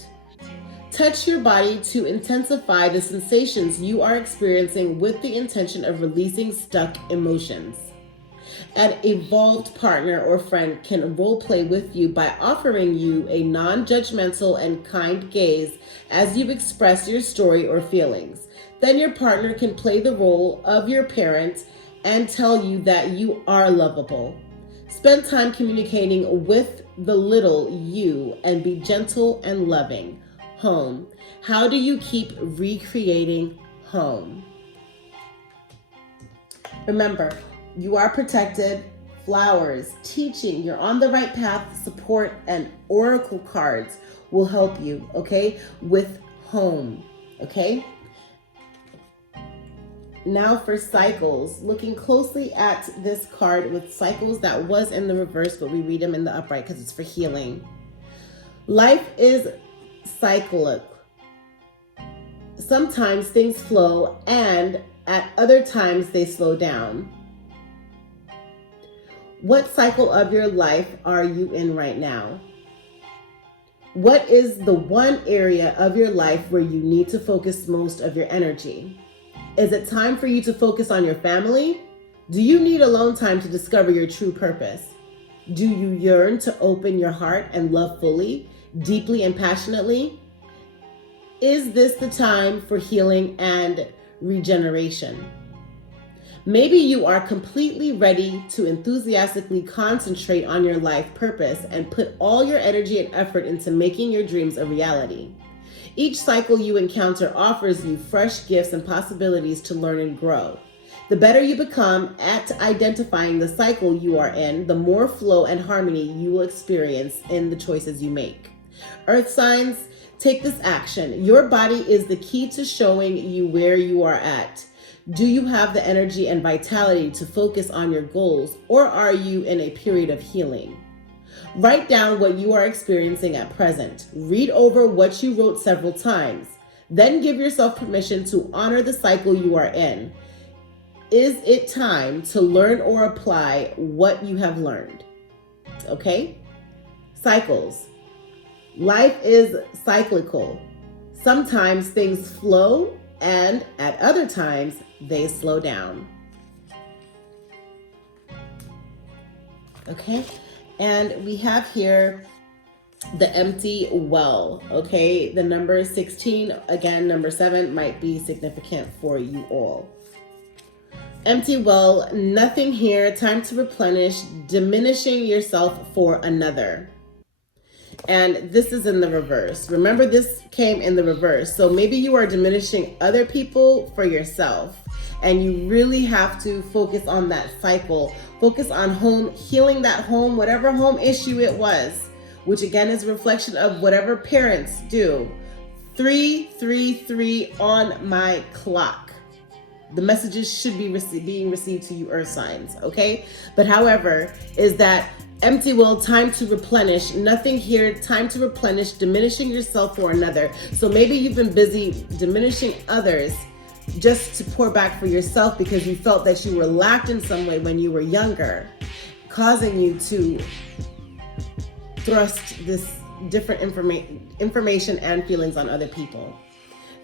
Touch your body to intensify the sensations you are experiencing with the intention of releasing stuck emotions. An evolved partner or friend can role play with you by offering you a non-judgmental and kind gaze as you express your story or feelings. Then your partner can play the role of your parent and tell you that you are lovable. Spend time communicating with the little you and be gentle and loving. Home. How do you keep recreating home? Remember, you are protected. Flowers, teaching, you're on the right path, support, and oracle cards will help you, okay, with home, okay? Now for cycles, looking closely at this card with cycles that was in the reverse, but we read them in the upright because it's for healing. Life is cyclic. Sometimes things flow, and at other times they slow down. What cycle of your life are you in right now? What is the one area of your life where you need to focus most of your energy? Is it time for you to focus on your family? Do you need alone time to discover your true purpose? Do you yearn to open your heart and love fully, deeply and passionately? Is this the time for healing and regeneration? Maybe you are completely ready to enthusiastically concentrate on your life purpose and put all your energy and effort into making your dreams a reality. Each cycle you encounter offers you fresh gifts and possibilities to learn and grow. The better you become at identifying the cycle you are in, the more flow and harmony you will experience in the choices you make. Earth signs, take this action. Your body is the key to showing you where you are at. Do you have the energy and vitality to focus on your goals, or are you in a period of healing? Write down what you are experiencing at present. Read over what you wrote several times. Then give yourself permission to honor the cycle you are in. Is it time to learn or apply what you have learned? Okay? Cycles. Life is cyclical. Sometimes things flow, and at other times they slow down. Okay? And we have here the empty well, okay? The number 16, again, number 7 might be significant for you all. Empty well, nothing here, time to replenish, diminishing yourself for another. And this is in the reverse. Remember, this came in the reverse. So maybe you are diminishing other people for yourself. And you really have to focus on that cycle. Focus on home, healing that home, whatever home issue it was, which again is a reflection of whatever parents do. 333 on my clock. The messages should be being received to you, earth signs, okay? But however, is that empty well, time to replenish. Nothing here, time to replenish, diminishing yourself for another. So maybe you've been busy diminishing others just to pour back for yourself because you felt that you were lacked in some way when you were younger, causing you to thrust this different information and feelings on other people.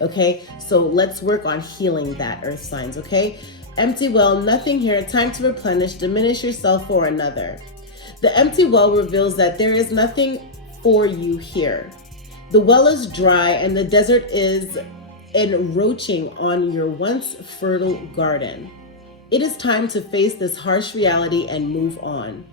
Okay, so let's work on healing that, earth signs, okay? Empty well, nothing here, time to replenish, diminish yourself for another. The empty well reveals that there is nothing for you here. The well is dry and the desert is encroaching on your once fertile garden. It is time to face this harsh reality and move on.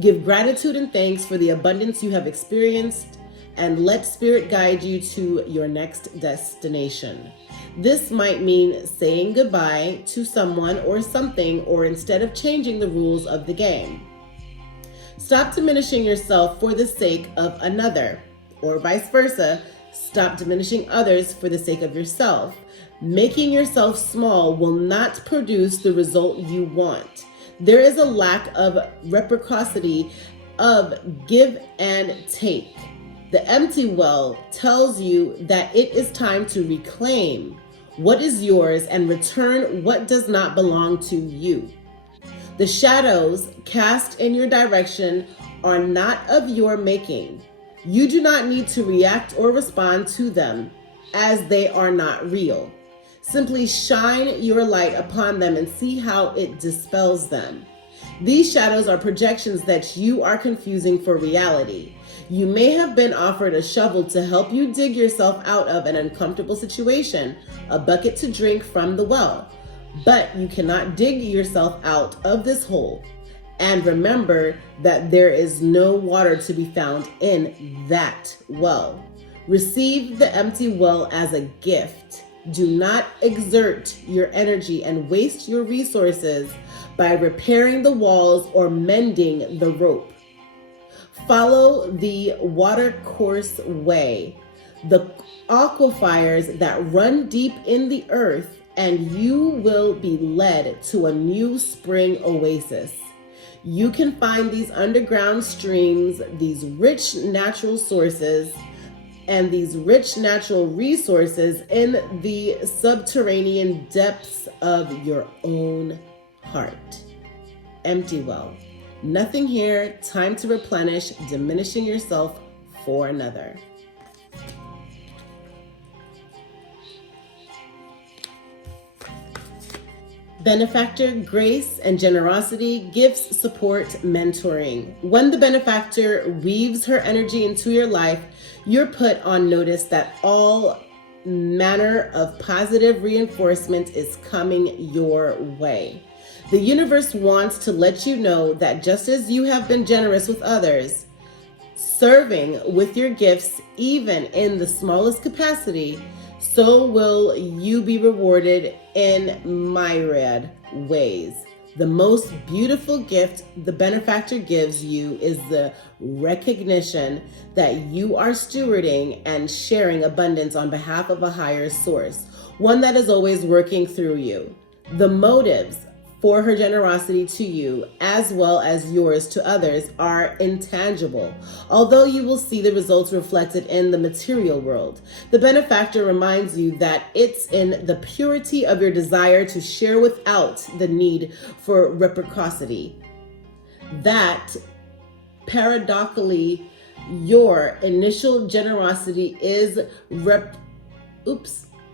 Give gratitude and thanks for the abundance you have experienced, and let spirit guide you to your next destination. This might mean saying goodbye to someone or something, or instead of changing the rules of the game. Stop diminishing yourself for the sake of another, or vice versa. Stop diminishing others for the sake of yourself. Making yourself small will not produce the result you want. There is a lack of reciprocity of give and take. The empty well tells you that it is time to reclaim what is yours and return what does not belong to you. The shadows cast in your direction are not of your making. You do not need to react or respond to them, as they are not real. Simply shine your light upon them and see how it dispels them. These shadows are projections that you are confusing for reality. You may have been offered a shovel to help you dig yourself out of an uncomfortable situation, a bucket to drink from the well, but you cannot dig yourself out of this hole. And remember that there is no water to be found in that well. Receive the empty well as a gift. Do not exert your energy and waste your resources by repairing the walls or mending the rope. Follow the watercourse way, the aquifers that run deep in the earth, and you will be led to a new spring oasis. You can find these underground streams, these rich natural sources, and these rich natural resources in the subterranean depths of your own heart. Empty well. Nothing here, time to replenish, diminishing yourself for another. Benefactor, grace and generosity, gifts, support, mentoring. When the benefactor weaves her energy into your life, you're put on notice that all manner of positive reinforcement is coming your way. The universe wants to let you know that just as you have been generous with others, serving with your gifts, even in the smallest capacity, so will you be rewarded in myriad ways. The most beautiful gift the benefactor gives you is the recognition that you are stewarding and sharing abundance on behalf of a higher source, one that is always working through you. The motives for her generosity to you, as well as yours to others, are intangible, although you will see the results reflected in the material world. The benefactor reminds you that it's in the purity of your desire to share without the need for reciprocity that, paradoxically, your initial generosity is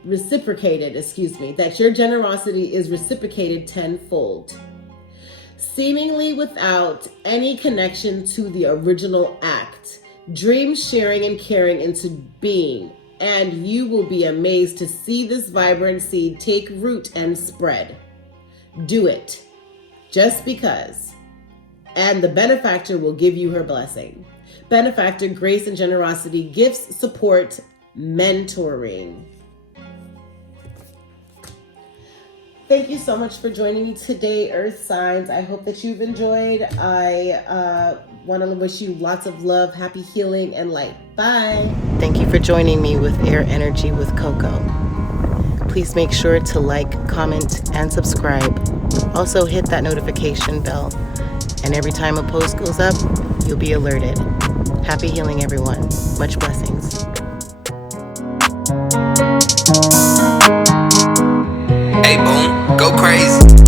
reciprocated, that your generosity is reciprocated tenfold, seemingly without any connection to the original act. Dream sharing and caring into being, and you will be amazed to see this vibrant seed take root and spread. Do it, just because, and the benefactor will give you her blessing. Benefactor, grace and generosity, gifts, support, mentoring. Thank you so much for joining me today, Earth Signs. I hope that you've enjoyed. I want to wish you lots of love, happy healing, and light. Bye. Thank you for joining me with Air Energy with Coco. Please make sure to like, comment, and subscribe. Also hit that notification bell. And every time a post goes up, you'll be alerted. Happy healing, everyone. Much blessings. Hey, boom, go crazy.